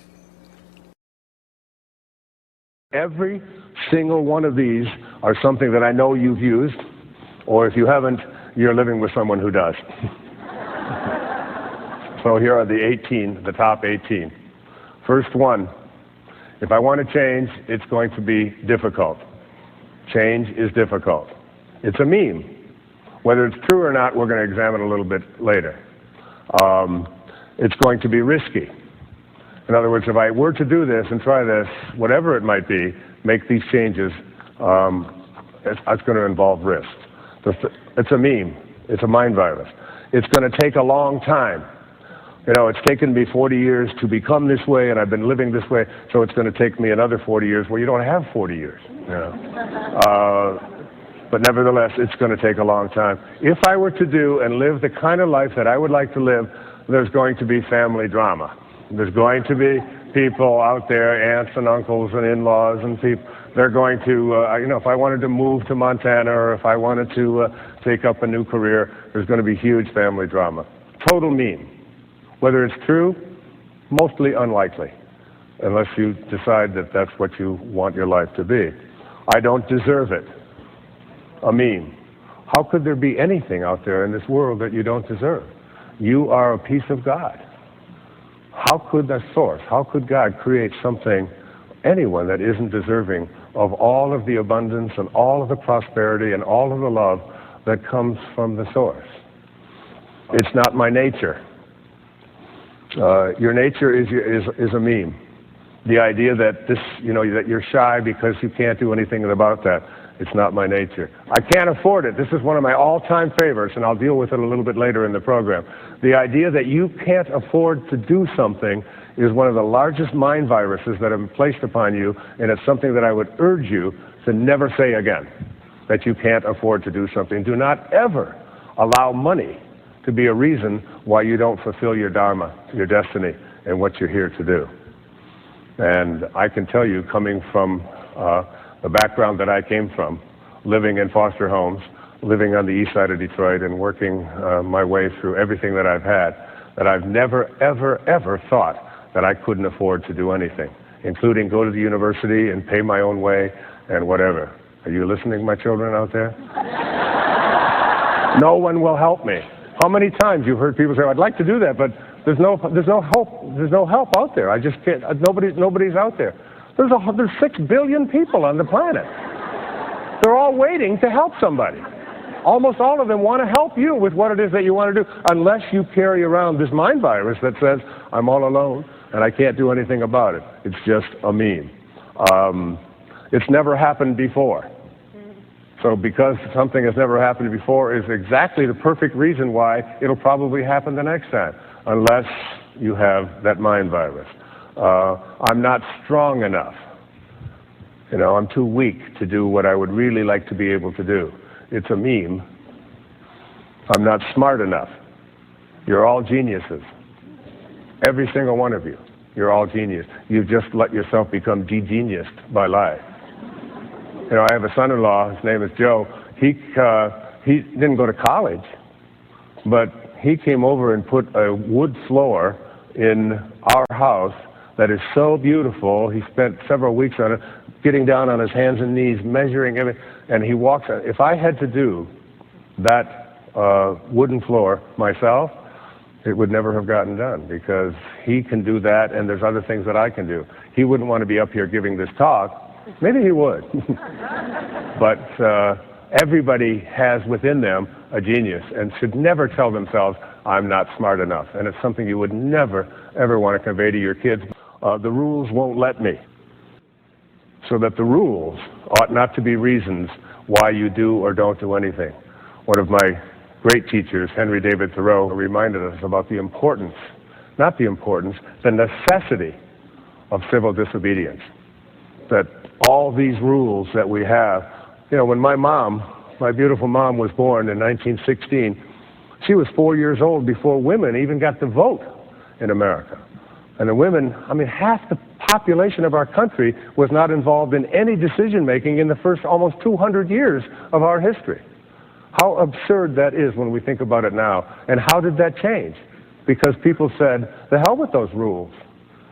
Every single one of these are something that I know you've used, or if you haven't, you're living with someone who does. So here are the top 18. First one, if I want to change, it's going to be difficult. Change is difficult. It's a meme. Whether it's true or not, we're going to examine a little bit later. It's going to be risky. In other words, if I were to do this and try this, whatever it might be, make these changes, it's going to involve risk. It's a meme. It's a mind virus. It's going to take a long time. You know, it's taken me 40 years to become this way, and I've been living this way, so it's going to take me another 40 years. Well, you don't have 40 years. You know? But nevertheless, it's going to take a long time. If I were to do and live the kind of life that I would like to live, there's going to be family drama. There's going to be people out there, aunts and uncles and in-laws and people. They're going to, if I wanted to move to Montana or if I wanted to take up a new career, there's going to be huge family drama. Total meme. Whether it's true, mostly unlikely, unless you decide that that's what you want your life to be. I don't deserve it. A meme. How could there be anything out there in this world that you don't deserve? You are a piece of God. How could the source, how could God create something, anyone that isn't deserving of all of the abundance and all of the prosperity and all of the love that comes from the source? It's not my nature. Your nature is a meme. The idea that that you're shy because you can't do anything about that. It's not my nature. I can't afford it. This is one of my all-time favorites, and I'll deal with it a little bit later in the program. The idea that you can't afford to do something is one of the largest mind viruses that have been placed upon you, and it's something that I would urge you to never say again, that you can't afford to do something. Do not ever allow money to be a reason why you don't fulfill your Dharma, your destiny, and what you're here to do. And I can tell you, coming from the background that I came from, living in foster homes, living on the east side of Detroit and working my way through everything that I've had, that I've never, ever, ever thought that I couldn't afford to do anything, including go to the university and pay my own way and whatever. Are you listening, my children out there? No one will help me. How many times you've heard people say, I'd like to do that, but there's no help out there. I just can't, nobody's out there. There's 6 billion people on the planet. They're all waiting to help somebody. Almost all of them want to help you with what it is that you want to do, unless you carry around this mind virus that says, I'm all alone and I can't do anything about it. It's just a meme. It's never happened before. So because something has never happened before is exactly the perfect reason why it'll probably happen the next time, unless you have that mind virus. I'm not strong enough. I'm too weak to do what I would really like to be able to do. It's a meme. I'm not smart enough. You're all geniuses. Every single one of you. You're all genius. You've just let yourself become de-geniused by life. I have a son-in-law, his name is Joe. He didn't go to college, but he came over and put a wood floor in our house that is so beautiful. He spent several weeks on it, getting down on his hands and knees, measuring everything, and he walks on it. If I had to do that wooden floor myself, it would never have gotten done, because he can do that, and there's other things that I can do. He wouldn't want to be up here giving this talk. Maybe he would. But everybody has within them a genius and should never tell themselves, I'm not smart enough. And it's something you would never, ever want to convey to your kids. The rules won't let me. So that the rules ought not to be reasons why you do or don't do anything. One of my great teachers, Henry David Thoreau, reminded us about the importance, not the importance, the necessity of civil disobedience. That all these rules that we have, when my mom my beautiful mom was born in 1916, she was 4 years old before women even got to vote in America. And the women, I mean, half the population of our country was not involved in any decision making in the first almost 200 years of our history. How absurd that is when we think about it now. And how did that change? Because people said, the hell with those rules.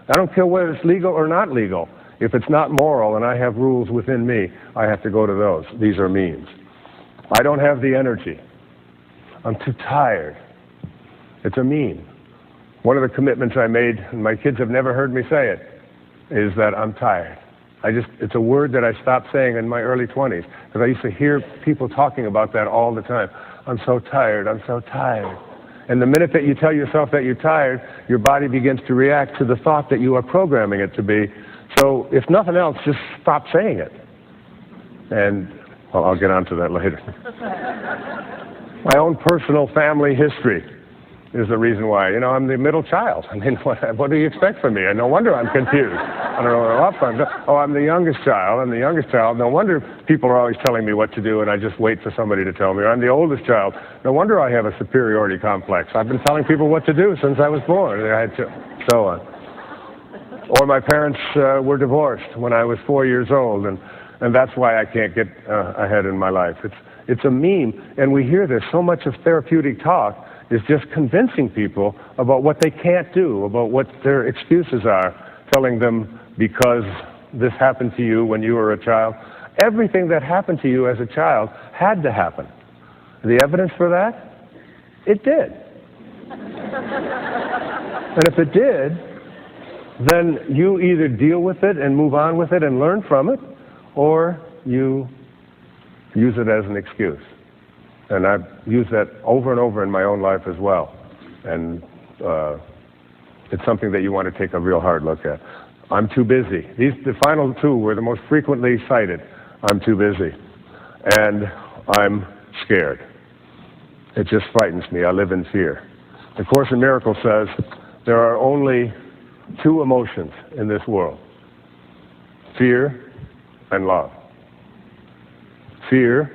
I don't care whether it's legal or not legal. If it's not moral and I have rules within me, I have to go to those. These are means. I don't have the energy. I'm too tired. It's a mean. One of the commitments I made, and my kids have never heard me say it, is that I'm tired. It's a word that I stopped saying in my early 20s, because I used to hear people talking about that all the time. I'm so tired, I'm so tired. And the minute that you tell yourself that you're tired, your body begins to react to the thought that you are programming it to be. So if nothing else, just stop saying it. And, well, I'll get onto that later. My own personal family history is the reason why. You know, I'm the middle child. I mean, what do you expect from me? And no wonder I'm confused. I don't know what I'm up. Oh, I'm the youngest child. I'm the youngest child. No wonder people are always telling me what to do, and I just wait for somebody to tell me. Or I'm the oldest child. No wonder I have a superiority complex. I've been telling people what to do since I was born. I had to, so on. Or my parents were divorced when I was 4 years old, and that's why I can't get ahead in my life. It's a meme, and we hear this. So much of therapeutic talk is just convincing people about what they can't do, about what their excuses are, telling them because this happened to you when you were a child. Everything that happened to you as a child had to happen. The evidence for that? It did. And if it did, then you either deal with it and move on with it and learn from it, or you use it as an excuse. And I've used that over and over in my own life as well. And it's something that you want to take a real hard look at. I'm too busy. The final two were the most frequently cited. I'm too busy. And I'm scared. It just frightens me. I live in fear. The Course in Miracles says there are only two emotions in this world: fear and love. Fear.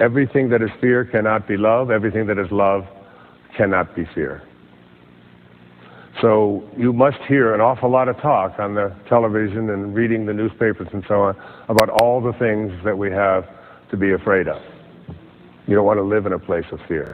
Everything that is fear cannot be love. Everything that is love cannot be fear. So you must hear an awful lot of talk on the television and reading the newspapers and so on about all the things that we have to be afraid of. You don't want to live in a place of fear.